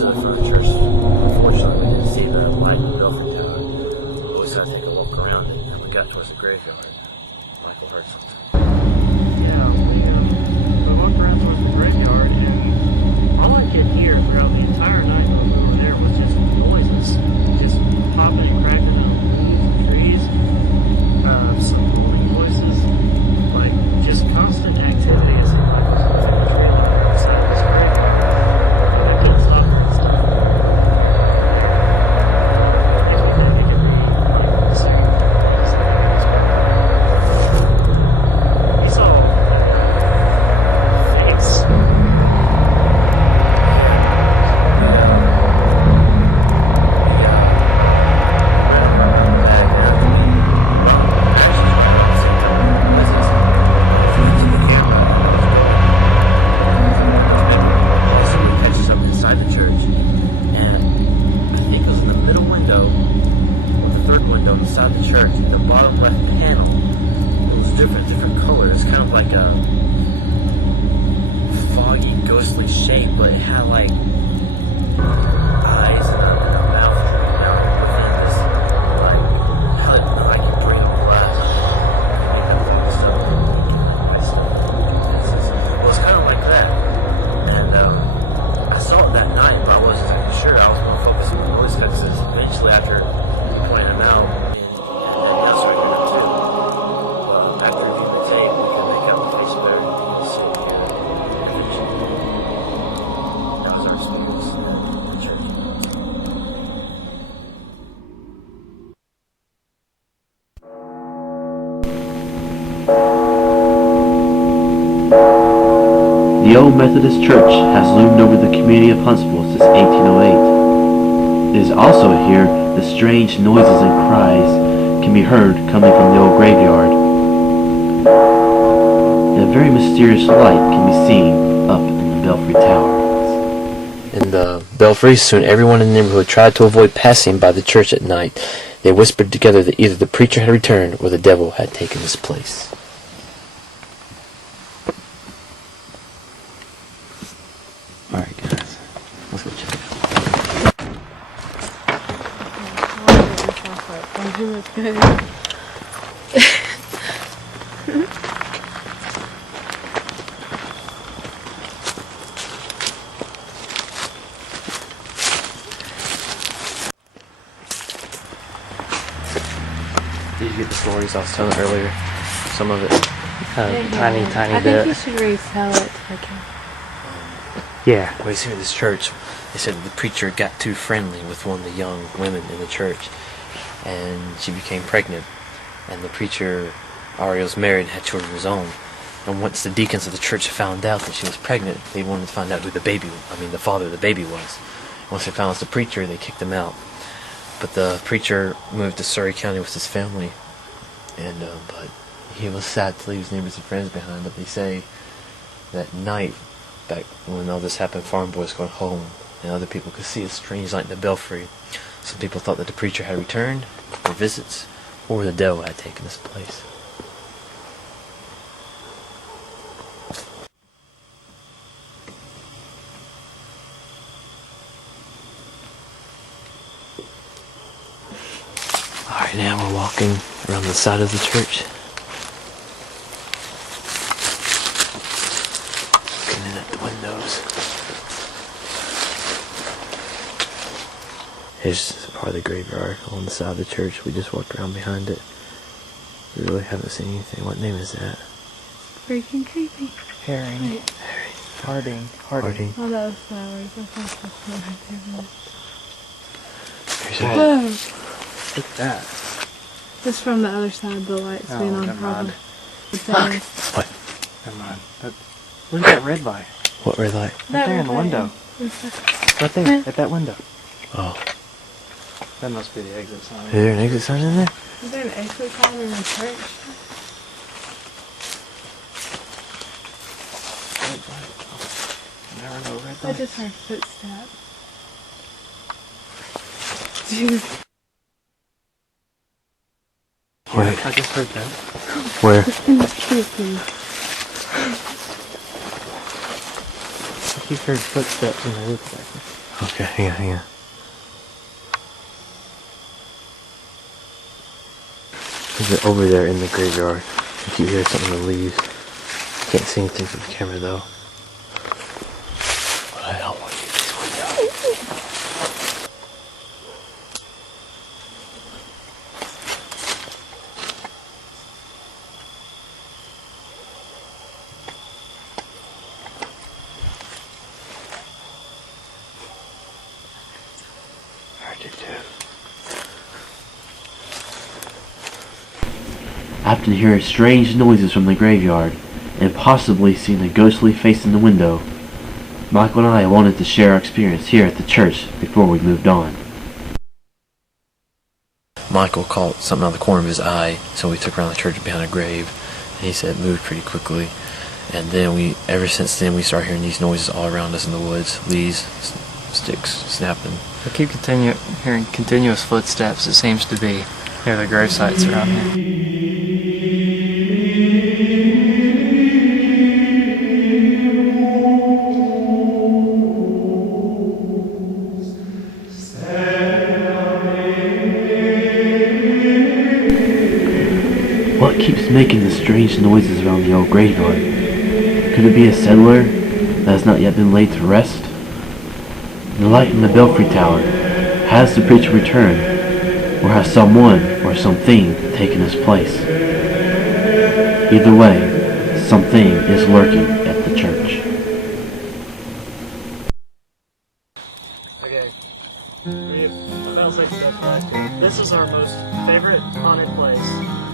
was graveyard. Michael heard something. Yeah, we walked around towards the graveyard, and all I could hear throughout the entire night while we were there was just noises, just popping and cracking on leaves and trees, some moaning voices, like just constant activity. It seemed like it was like a trailer outside this graveyard, and I couldn't stop it this time. If we think it could be like second. We saw face. Inside the church, in the bottom left panel, it was different colors, kind of like a foggy, ghostly shape, but it had like eyes and a mouth within this, like, how it looked like you bring glass. It was kind of like that, and I saw it that night, but I wasn't sure I was going to focus on the noise because eventually after pointing them out. The old Methodist church has loomed over the community of Huntsville since 1808. It is also here the strange noises and cries can be heard coming from the old graveyard. And a very mysterious light can be seen up in the belfry tower. In the belfry, soon everyone in the neighborhood tried to avoid passing by the church at night. They whispered together that either the preacher had returned or the devil had taken his place. Alright guys, let's go check it out. Did you get the stories I was telling earlier? Some of it. Tiny I bit. think you should retell it. Yeah. Well, you see, at this church, they said that the preacher got too friendly with one of the young women in the church, and she became pregnant. And the preacher already was married and had children of his own. And once the deacons of the church found out that she was pregnant, they wanted to find out who the father of the baby was. Once they found out it was the preacher, they kicked him out. But the preacher moved to Surrey County with his family, and but he was sad to leave his neighbors and friends behind. But they say that night, back when all this happened, farm boys going home, and other people could see a strange light in the belfry. Some people thought that the preacher had returned for visits, or the devil had taken his place. Alright, now we're walking around the side of the church. Looking in at the windows. Here's part of the graveyard on the side of the church. We just walked around behind it. We really haven't seen anything. What name is that? Freaking creepy. Herring. Wait. Harding. Oh, that was flowers. I thought that's what I Here's did. it. Look at that. Just from the other side, the lights being on never top mind. of the thing. What? Never mind. Look at that red light. What red light? Right there in the window. Right there, at that window. Oh. That must be the exit sign. Is there an exit sign in there? Is there an exit sign in the church? Red light. Never know red I light. just heard footsteps. Dude. Where? I just heard that. Where? It's creepy. I keep hearing footsteps in the woods back there. Okay, hang on. Is over there in the graveyard? If you hear something in the leaves, can't see anything from the camera though. But I don't want to use this window. After hearing strange noises from the graveyard, and possibly seeing a ghostly face in the window, Michael and I wanted to share our experience here at the church before we moved on. Michael caught something out of the corner of his eye, so we took around the church behind a grave, and he said it moved pretty quickly. And then ever since then, we started hearing these noises all around us in the woods, leaves, sticks snapping. I keep hearing continuous footsteps, it seems to be. Near the grave sites around here. What keeps making the strange noises around the old graveyard? Could it be a settler that has not yet been laid to rest? The light in the belfry tower. Has the preacher returned? Or has someone or something taken his place? Either way, something is lurking at the church. Okay. About 6 steps back. This is our most favorite haunted place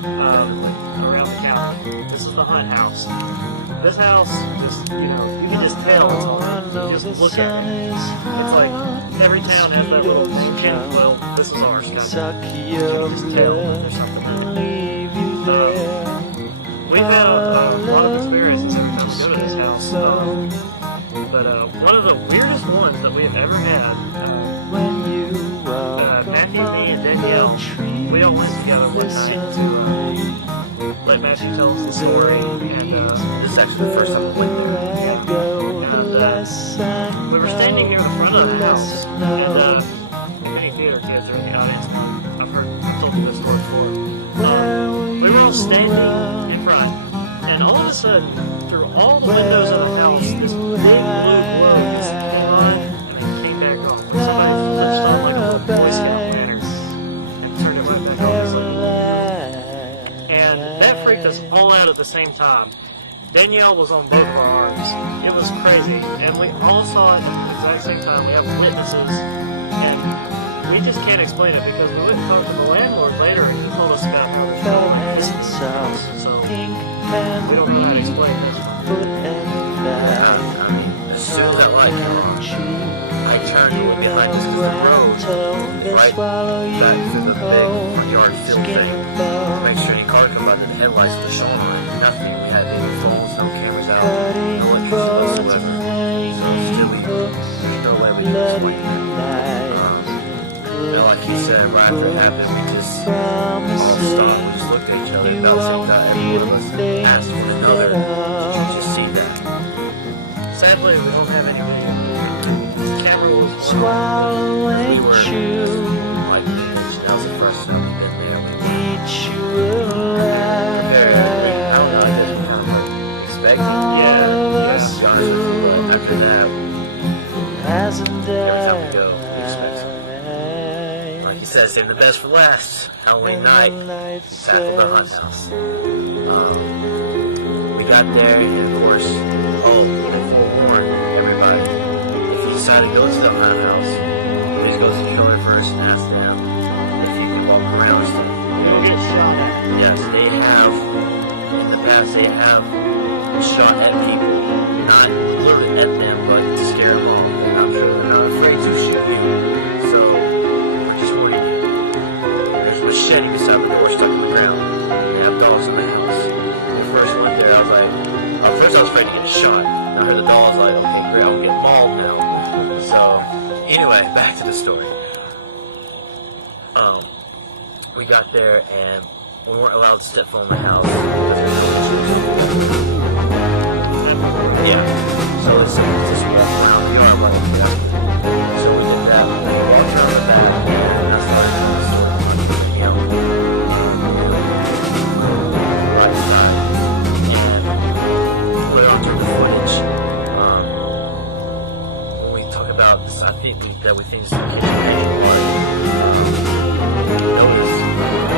around the county. This is the Hunt House. This house, just, you can just tell it's haunted. You just look at it. It's like every town has that little name tag. Well, this is ours, guys. You can just tell there's something in it. We've had a lot of experiences every time we go to this house. But one of the weirdest ones that we have ever had, Matthew, me, and Danielle, we all went together one night to let Matthew tell us the story, and this is actually the first time we went there. And we were standing near the front of the house, and if any theater kids are in the audience, I've told you this story before. We were all standing in front, and all of a sudden, through all the windows of the house, this big blue glow just came on, and it came back off. Like somebody flipped on like a Boy Scout banner and turned it right back on. And that freaked us all out at the same time. Danielle was on both of our arms. It was crazy, and we all saw it at the exact same time. We have witnesses, and we just can't explain it because we went and talked to the landlord later, and he told us about how the show went to the house. So we don't know how to explain this. I mean, as soon as that light came on, I turned to look behind us to the road, right back to the big front yard field thing, to make sure any car come by the headlights of the shoreline. Nothing. We had any phones, no cameras out, no electricity whatsoever. So still, there's no way we can explain it. Like you said, right after it happened, we just all stopped. We just looked at each other, about the same time. Every one of us asked one another, did you just see that? Sadly, we don't have any video. The camera was We were like, that was the first time we've been there. I don't know, it doesn't count, but expecting. Yeah, to be honest with you, but after that, every time we go, we expect something. Like you said, saving the best for last. Halloween night, tackled the Hunt House. We got there, and of course, they forewarned everybody. If you decide to go to the Hunt House, please go to the children first and ask them if you can walk around still. You'll get shot at. Yes, they have, in the past, they have shot at people, not literally at them, but to scare them off. They're not afraid to shoot you. So, we're just warning you. There's a machete beside the door stuck in the ground. They have dogs in the house. When we first went there, I was like, first I was afraid to get shot. I heard the dog was like, okay, great, I'm getting mauled now. So, anyway, back to the story. We got there and we weren't allowed to step foot in the house. Yeah, so it's just walk around the yard while we got there. So we did that. We walked around the back, and that's why the story. that we think is the kitchen blood. Notice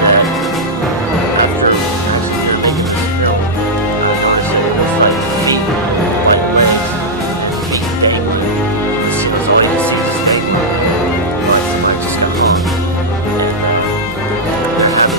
that after feet, like legs, feet dangling. As all you can see is this dangling. Like somebody just got lost. They're having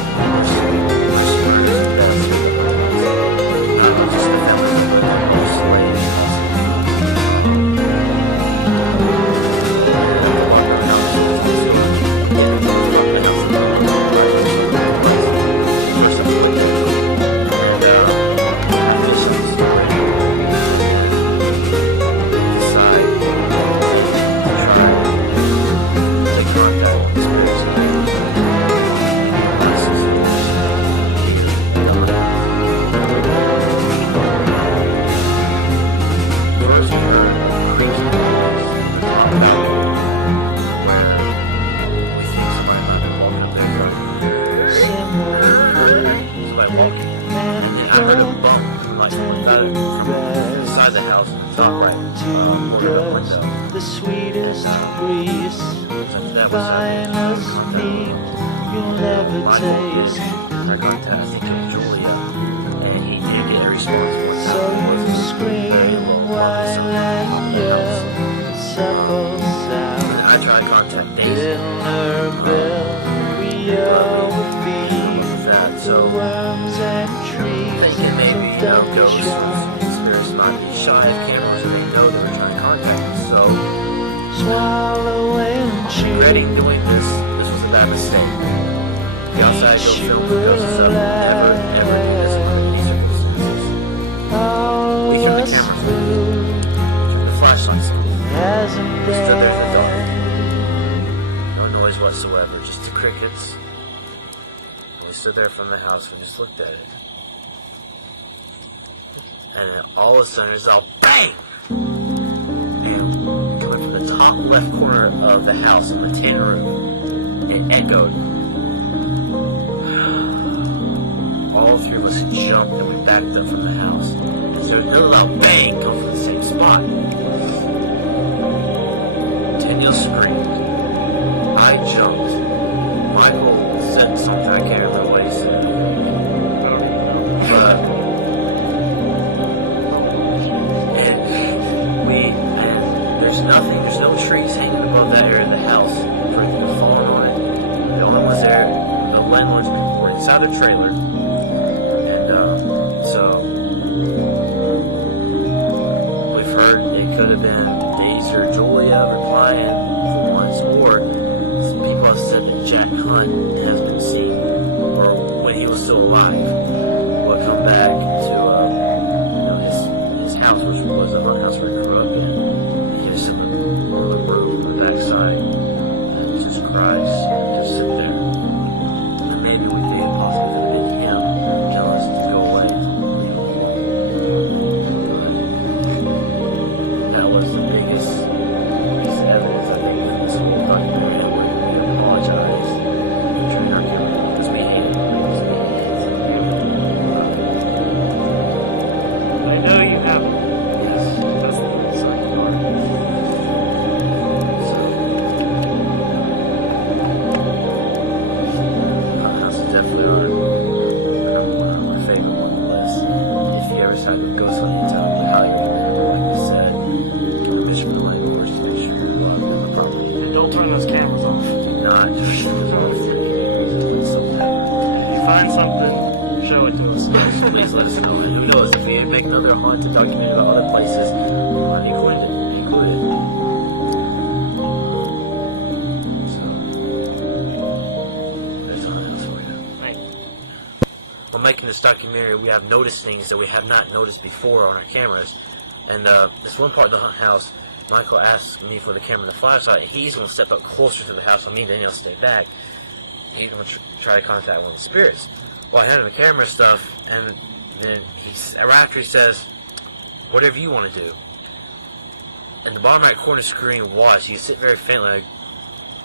the sweetest breeze, finest meat you'll never taste. So you scream while and yell, simple sound. I try to contact Daisy. Dinner bell, we all would be So worms and trees. thinking maybe, you know, ghosts shine. or spirits might be shy of cameras, and they know they were trying to contact us. So Swallow and chew. regretting doing this was a bad mistake. The outside go film with ghosts and stuff, never do this under these circumstances. We turned the camera turned the flashlights on. We stood there in the dark. No noise whatsoever, just the crickets. We stood there from the house and just looked at it. And then all of a sudden there's all BANG! And coming from the top left corner of the house in the tin room, it echoed. All three of us jumped and we backed up from the house. And so another loud bang come from the same spot. Daniel screamed. I jumped. Michael said something, I can't remember what he said. There's no trees hanging above that area of the house for it to fall on it. The only ones there, the landlords were inside their trailer. And so we've heard it could have been Daisy or Julia replying for once, or some people have said that Jack Hunt has been seen, or when he was still alive, would come back to his house, which was the haunted house where he grew up in. Backside and just cries and just sit there. And maybe we think it possibly could have been him telling us to go away. But that was the biggest piece of evidence I think in this whole documentary. We apologize during our camera because we hate it. I know you haven't. Yes. That's the exciting part. Definitely our favorite one on the list. If you ever decide to go something, tell me how you remember, like we said, Bishop and Landlords, make sure you're logged in the property. And don't turn those cameras off. Do not just If you find something, show it to us. please let us know. And who knows, if we make another haunted documentary about other places, we might include it. While making this documentary, we have noticed things that we have not noticed before on our cameras. And this one part of the house, Michael asked me for the camera and the flashlight, and he's going to step up closer to the house on me, then he'll stay back. He's going to try to contact one of the spirits. Well, I had the camera stuff, and then right after he says, whatever you want to do. In the bottom right corner screen, watch, you can see it very faintly, like,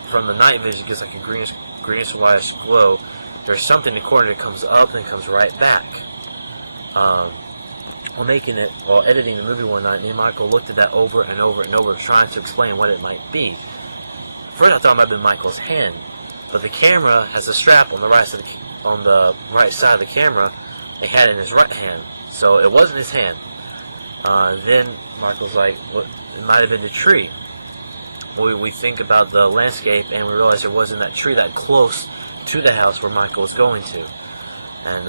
from the night vision, it gets like a greenish whitish glow. There's something in the corner that comes up and comes right back. While editing the movie one night, me and Michael looked at that over and over and over, trying to explain what it might be. First I thought it might have been Michael's hand, but the camera has a strap on the right side of the camera. He had it in his right hand, so it wasn't his hand. Then Michael's like, well, it might have been the tree. We think about the landscape and we realize it wasn't that tree that close to the house where Michael was going to. And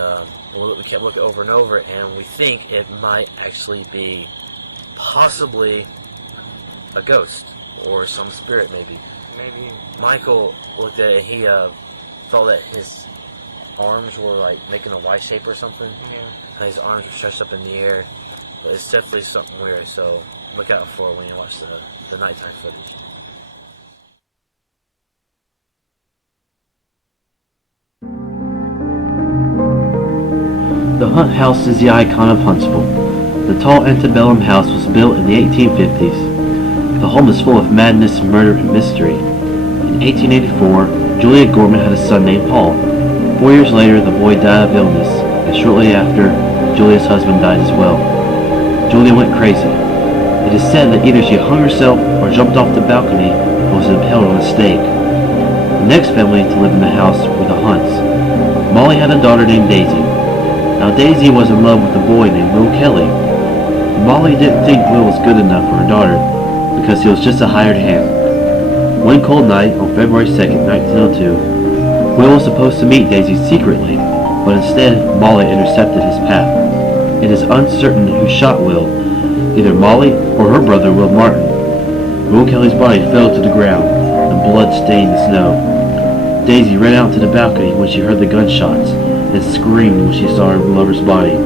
we kept looking over and over, and we think it might actually be possibly a ghost or some spirit, maybe. Maybe. Michael looked at it and he felt that his arms were like making a Y shape or something. Yeah. And his arms were stretched up in the air. But it's definitely something weird, so look out for it when you watch the nighttime footage. The Hunt House is the icon of Huntsville. The tall antebellum house was built in the 1850s. The home is full of madness, murder, and mystery. In 1884, Julia Gorman had a son named Paul. 4 years later, the boy died of illness, and shortly after, Julia's husband died as well. Julia went crazy. It is said that either she hung herself or jumped off the balcony and was impaled on a stake. The next family to live in the house were the Hunts. Molly had a daughter named Daisy. Now Daisy was in love with a boy named Will Kelly. Molly didn't think Will was good enough for her daughter because he was just a hired hand. One cold night on February 2nd, 1902, Will was supposed to meet Daisy secretly, but instead Molly intercepted his path. It is uncertain who shot Will, either Molly or her brother Will Martin. Will Kelly's body fell to the ground, and blood stained the snow. Daisy ran out to the balcony when she heard the gunshots, and screamed when she saw her lover's body.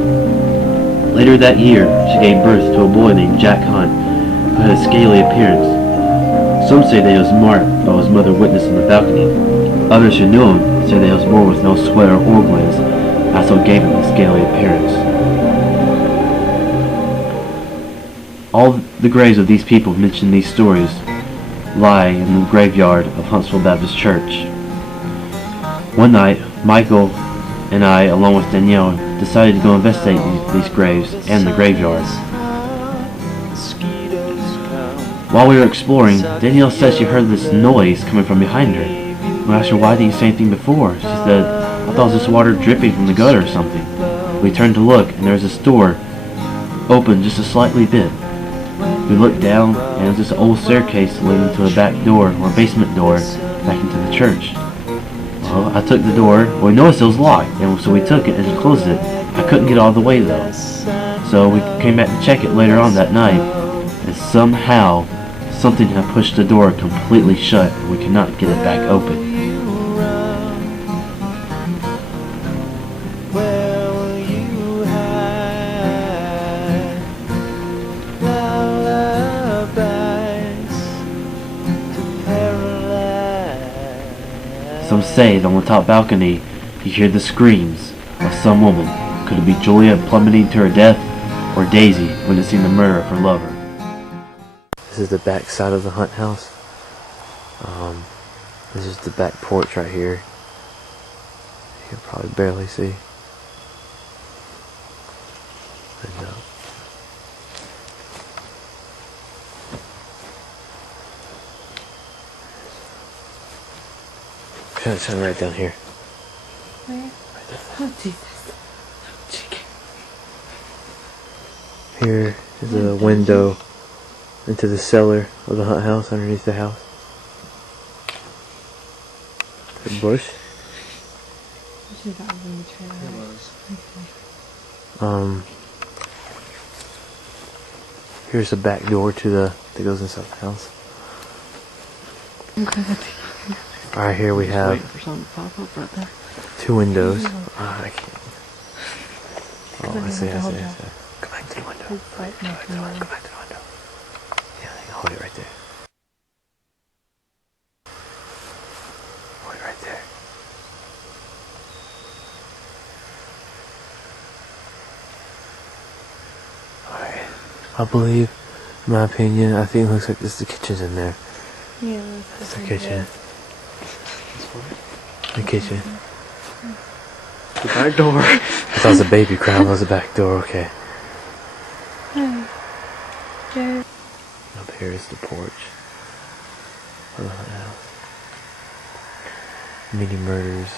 Later that year, she gave birth to a boy named Jack Hunt, who had a scaly appearance. Some say that he was marked by his mother witnessed on the balcony. Others who knew him say that he was born with no sweater or glands, that's what gave him the scaly appearance. All the graves of these people mentioned in these stories lie in the graveyard of Huntsville Baptist Church. One night, Michael and I, along with Danielle, decided to go investigate these graves and the graveyard. While we were exploring, Danielle said she heard this noise coming from behind her. We asked her, why didn't you say anything before? She said, I thought it was just water dripping from the gutter or something. We turned to look, and there was this door open just a slightly bit. We looked down, and it was just an old staircase leading to a back door, or basement door, back into the church. Well, I took the door. We noticed it was locked, and so we took it and closed it. I couldn't get all the way though. So we came back to check it later on that night, and somehow something had pushed the door completely shut, and we could not get it back open. Some say that on the top balcony, you hear the screams of some woman. Could it be Julia plummeting to her death, or Daisy witnessing the murder of her lover? This is the back side of the Hunt house. This is the back porch right here. You can probably barely see. And, Shine right down here. Where? Right there. Oh, Jesus. Chicken. Here is a window into the cellar of the Hunt house underneath the house. The bush. Actually, that was in the trailer. It was. Okay. Here's a back door to that goes inside the house. Alright, here we have Waiting for something to pop up right there. 2 windows. I can't. Oh, I see. Go back to the window. Go back to the window. Yeah, hold it right there. Hold it right there. Alright. I believe, in my opinion, I think it looks like the kitchen's in there. Yeah, That's the kitchen. The kitchen. The back door. I thought it was a baby crying. That was the back door. Okay. Yeah. Up here is the porch of the house. many murders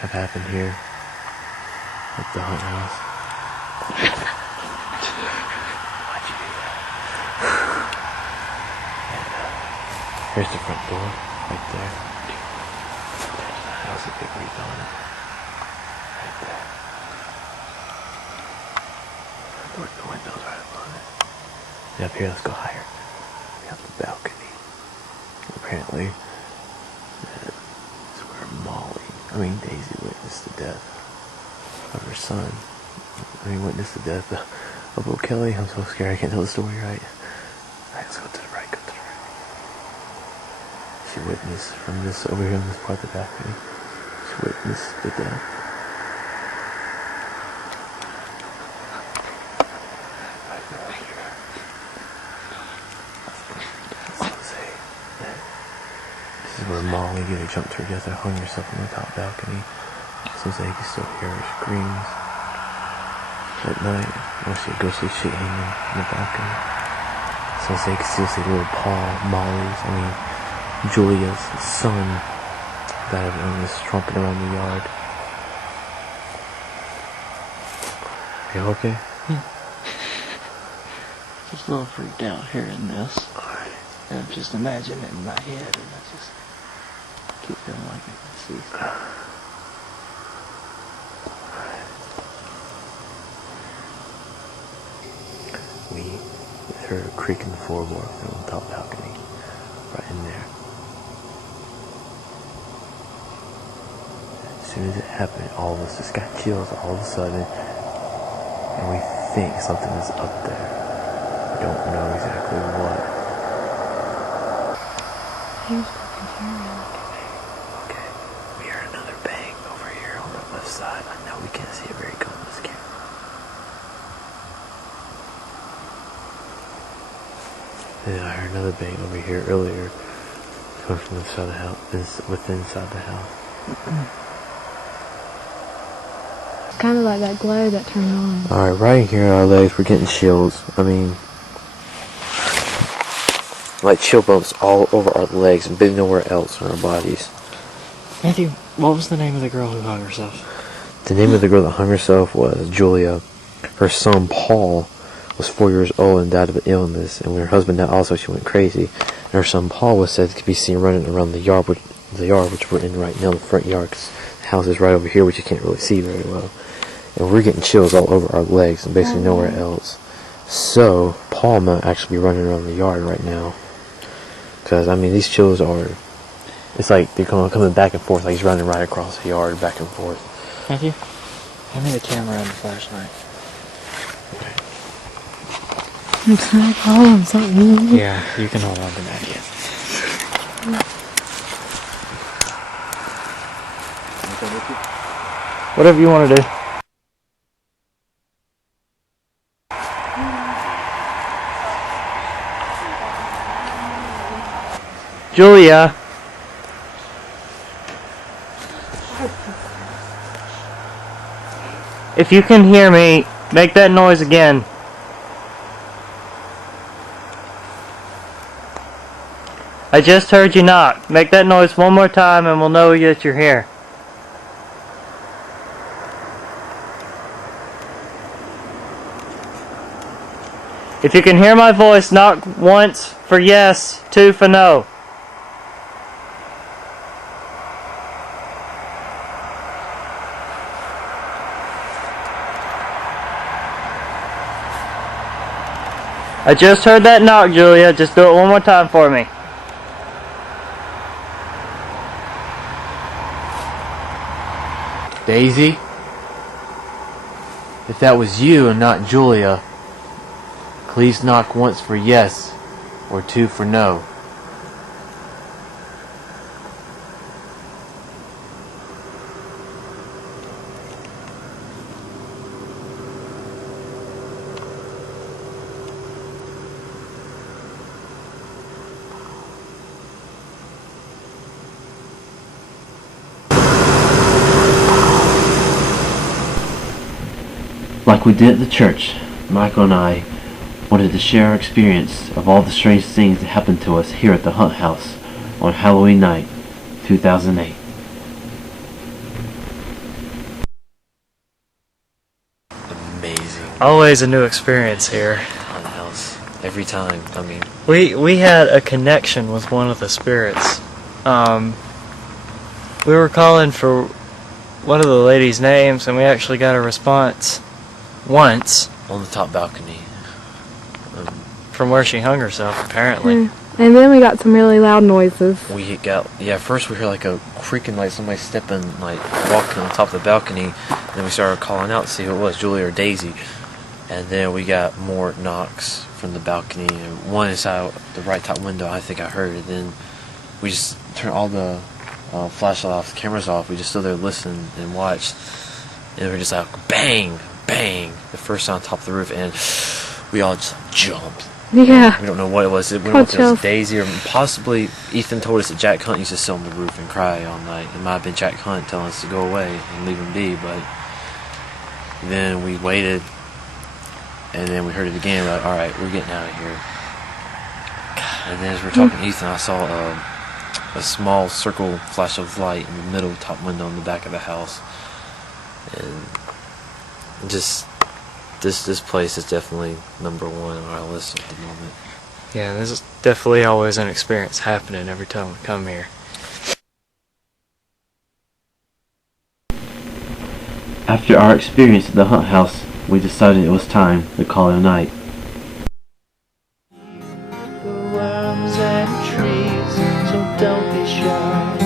have happened here at the Hunt House. Why'd you do that? And here's the front door, right there. That was a big wreath on it. Right there. The window's right above it. And up here, let's go higher. We have the balcony. Apparently, that's where Daisy witnessed the death of her son. Witnessed the death of Will Kelly. I'm so scared I can't tell the story right. Alright, let's go to the right, She witnessed from this over here on this part of the balcony. She witnessed the death. Where Molly jumped to her death and hung herself on the top balcony. Seems like you can still hear her screams at night. Or she a ghostly shit hanging on the balcony. Seems like you can still see little Paul, Julia's son, died of illness, tromping around the yard. Are you okay? Yeah. Just a little freaked out hearing this. Alright. And I'm just imagining it in my head, and I just keep feeling like I can see stuff. We heard a creak in the floorboard from the top balcony, right in there. As soon as it happened, all of us just got chills all of a sudden, and we think something is up there. We don't know exactly what. He was fucking hearing. Okay, we heard another bang over here on the left side. I know we can't see it very good on this camera. And then I heard another bang over here earlier, coming from inside the house, inside the house. It's kind of like that glow that turned on. Alright, right here on our legs, we're getting chills. Like chill bumps all over our legs, but nowhere else on our bodies. Matthew, what was the name of the girl who hung herself? The name of the girl that hung herself was Julia. Her son Paul was 4 years old and died of an illness, and when her husband died also, she went crazy. And her son Paul was said to be seen running around the yard which we're in right now, the front yard, because the house is right over here, which you can't really see very well. And we're getting chills all over our legs and basically nowhere else. So Paul might actually be running around the yard right now. Because, these chills are... It's like they're coming back and forth, like he's running right across the yard, back and forth. Matthew, hand me the camera and the flashlight. I'm trying to hold on something. Yeah, you can hold on to that, yes. Whatever you want to do. Julia. If you can hear me, make that noise again. I just heard you knock. Make that noise one more time and we'll know that you're here. If you can hear my voice, knock once for yes, two for no. I just heard that knock, Julia. Just do it one more time for me. Daisy? If that was you and not Julia, please knock once for yes, or two for no. Like we did at the church, Michael and I wanted to share our experience of all the strange things that happened to us here at the Hunt House on Halloween night, 2008. always a new experience here. Haunted house. Every time. I mean, We had a connection with one of the spirits. We were calling for one of the ladies' names, and we actually got a response once on the top balcony. from where she hung herself, apparently. Yeah. And then we got some really loud noises. We got, first we heard like a creaking, like somebody stepping, like walking on top of the balcony. And then we started calling out to see who it was, Julie or Daisy. And then we got more knocks from the balcony. And one inside the right top window, I think I heard. And then we just turned all the flashlight off, the cameras off. We just stood there, listened and watched. And we were just like, bang, bang, the first sound on top of the roof. And we all just jumped. Yeah. We don't know what it was. We don't know if it was Daisy or possibly Ethan told us that Jack Hunt used to sit on the roof and cry all night. It might have been Jack Hunt telling us to go away and leave him be, but then we waited and then we heard it again. We're like, alright, we're getting out of here. And then as we're talking to Ethan, I saw a small circle flash of light in the middle top window in the back of the house. And just This place is definitely number one on our list at the moment. Yeah, there's definitely always an experience happening every time we come here. After our experience at the Hunt House, we decided it was time to call it a night. The worms and trees, so don't be shy.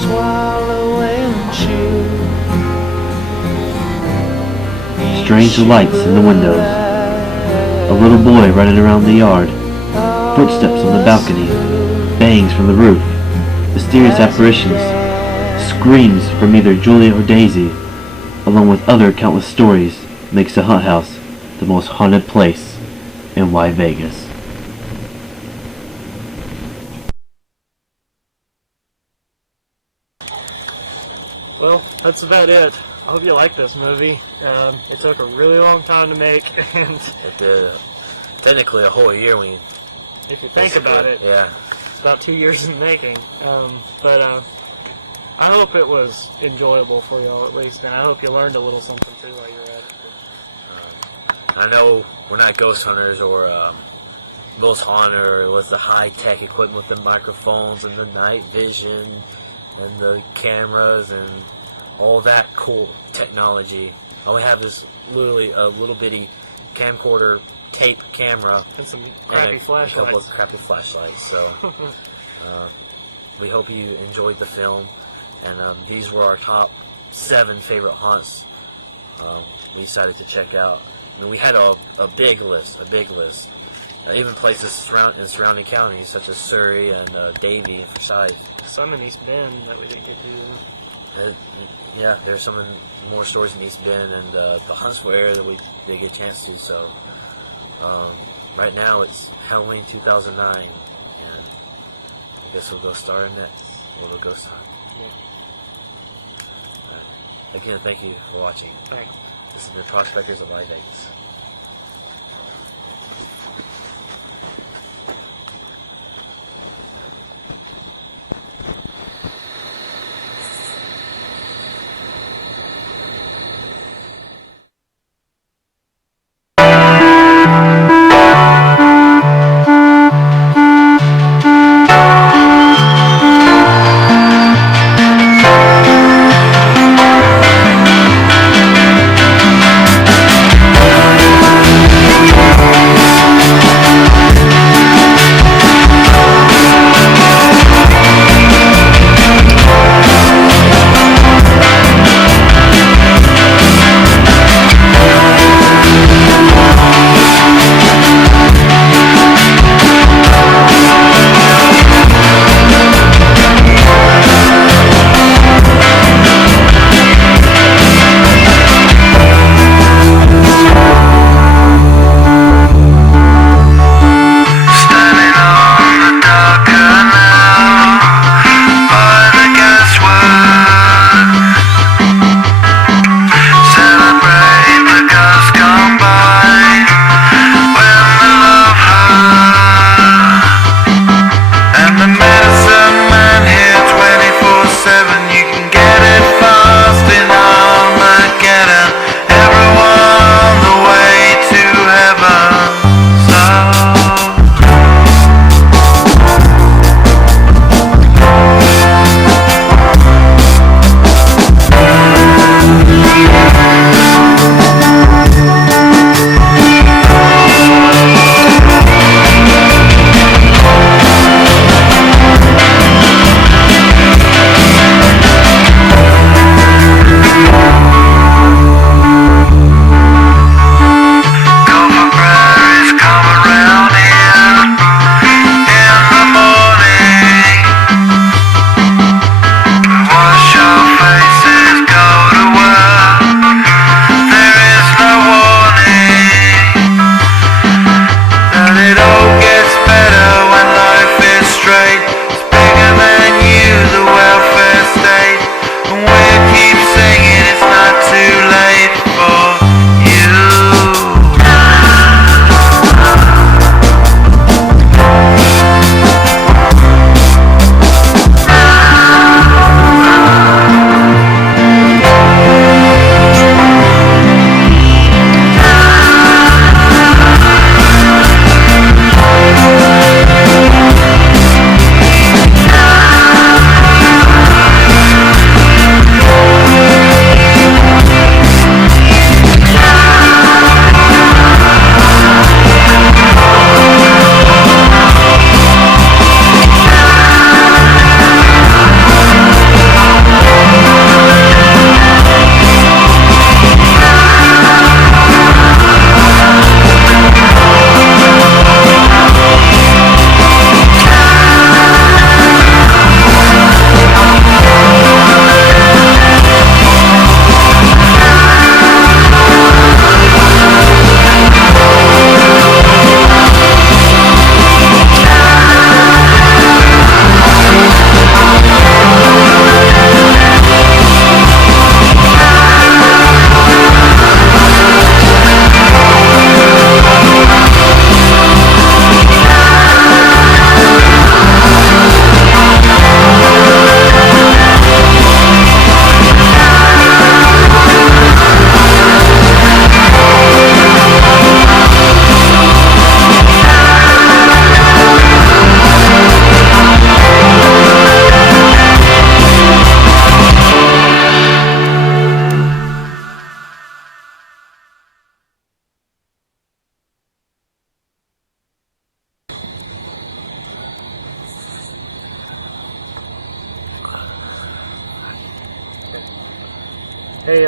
Swallow and chew. Strange lights in the windows. A little boy running around the yard. Footsteps on the balcony. Bangs from the roof. Mysterious apparitions. Screams from either Julia or Daisy, along with other countless stories, makes the Hunt House the most haunted place in Y-vegas. Well, that's about it. I hope you like this movie. It took a really long time to make, and It did technically a whole year when you if you think about it, yeah. it's about 2 years in the making. But I hope it was enjoyable for y'all at least, and I hope you learned a little something too while you're at it. I know we're not ghost hunters or ghost hunter with the high-tech equipment with the microphones and the night vision and the cameras and all that cool technology. All we have is literally a little bitty camcorder tape camera And some and crappy a couple flashlights. of crappy flashlights. So we hope you enjoyed the film, and these were our top 7 favorite haunts we decided to check out. I mean, we had a big list, even places in surrounding counties such as Surrey and Davie and Forsyth. Some in East Bend that we didn't get to. Yeah, there's more stories in East Bend and the Huntsville area that we didn't get a chance to. So right now it's Halloween 2009, and I guess we'll go start in next. We'll go start. Again, thank you for watching. Thanks. This is the Prospektors of Y-vegas.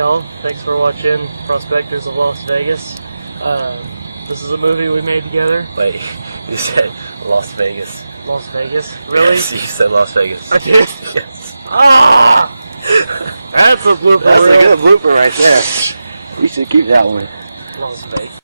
y'all. Thanks for watching Prospektors of Las Vegas. This is a movie we made together. Wait, you said Las Vegas. Las Vegas? Really? Yes, you said Las Vegas. I did? Yes. Ah! That's a blooper. That's a good blooper right there. We should keep that one. Las Vegas.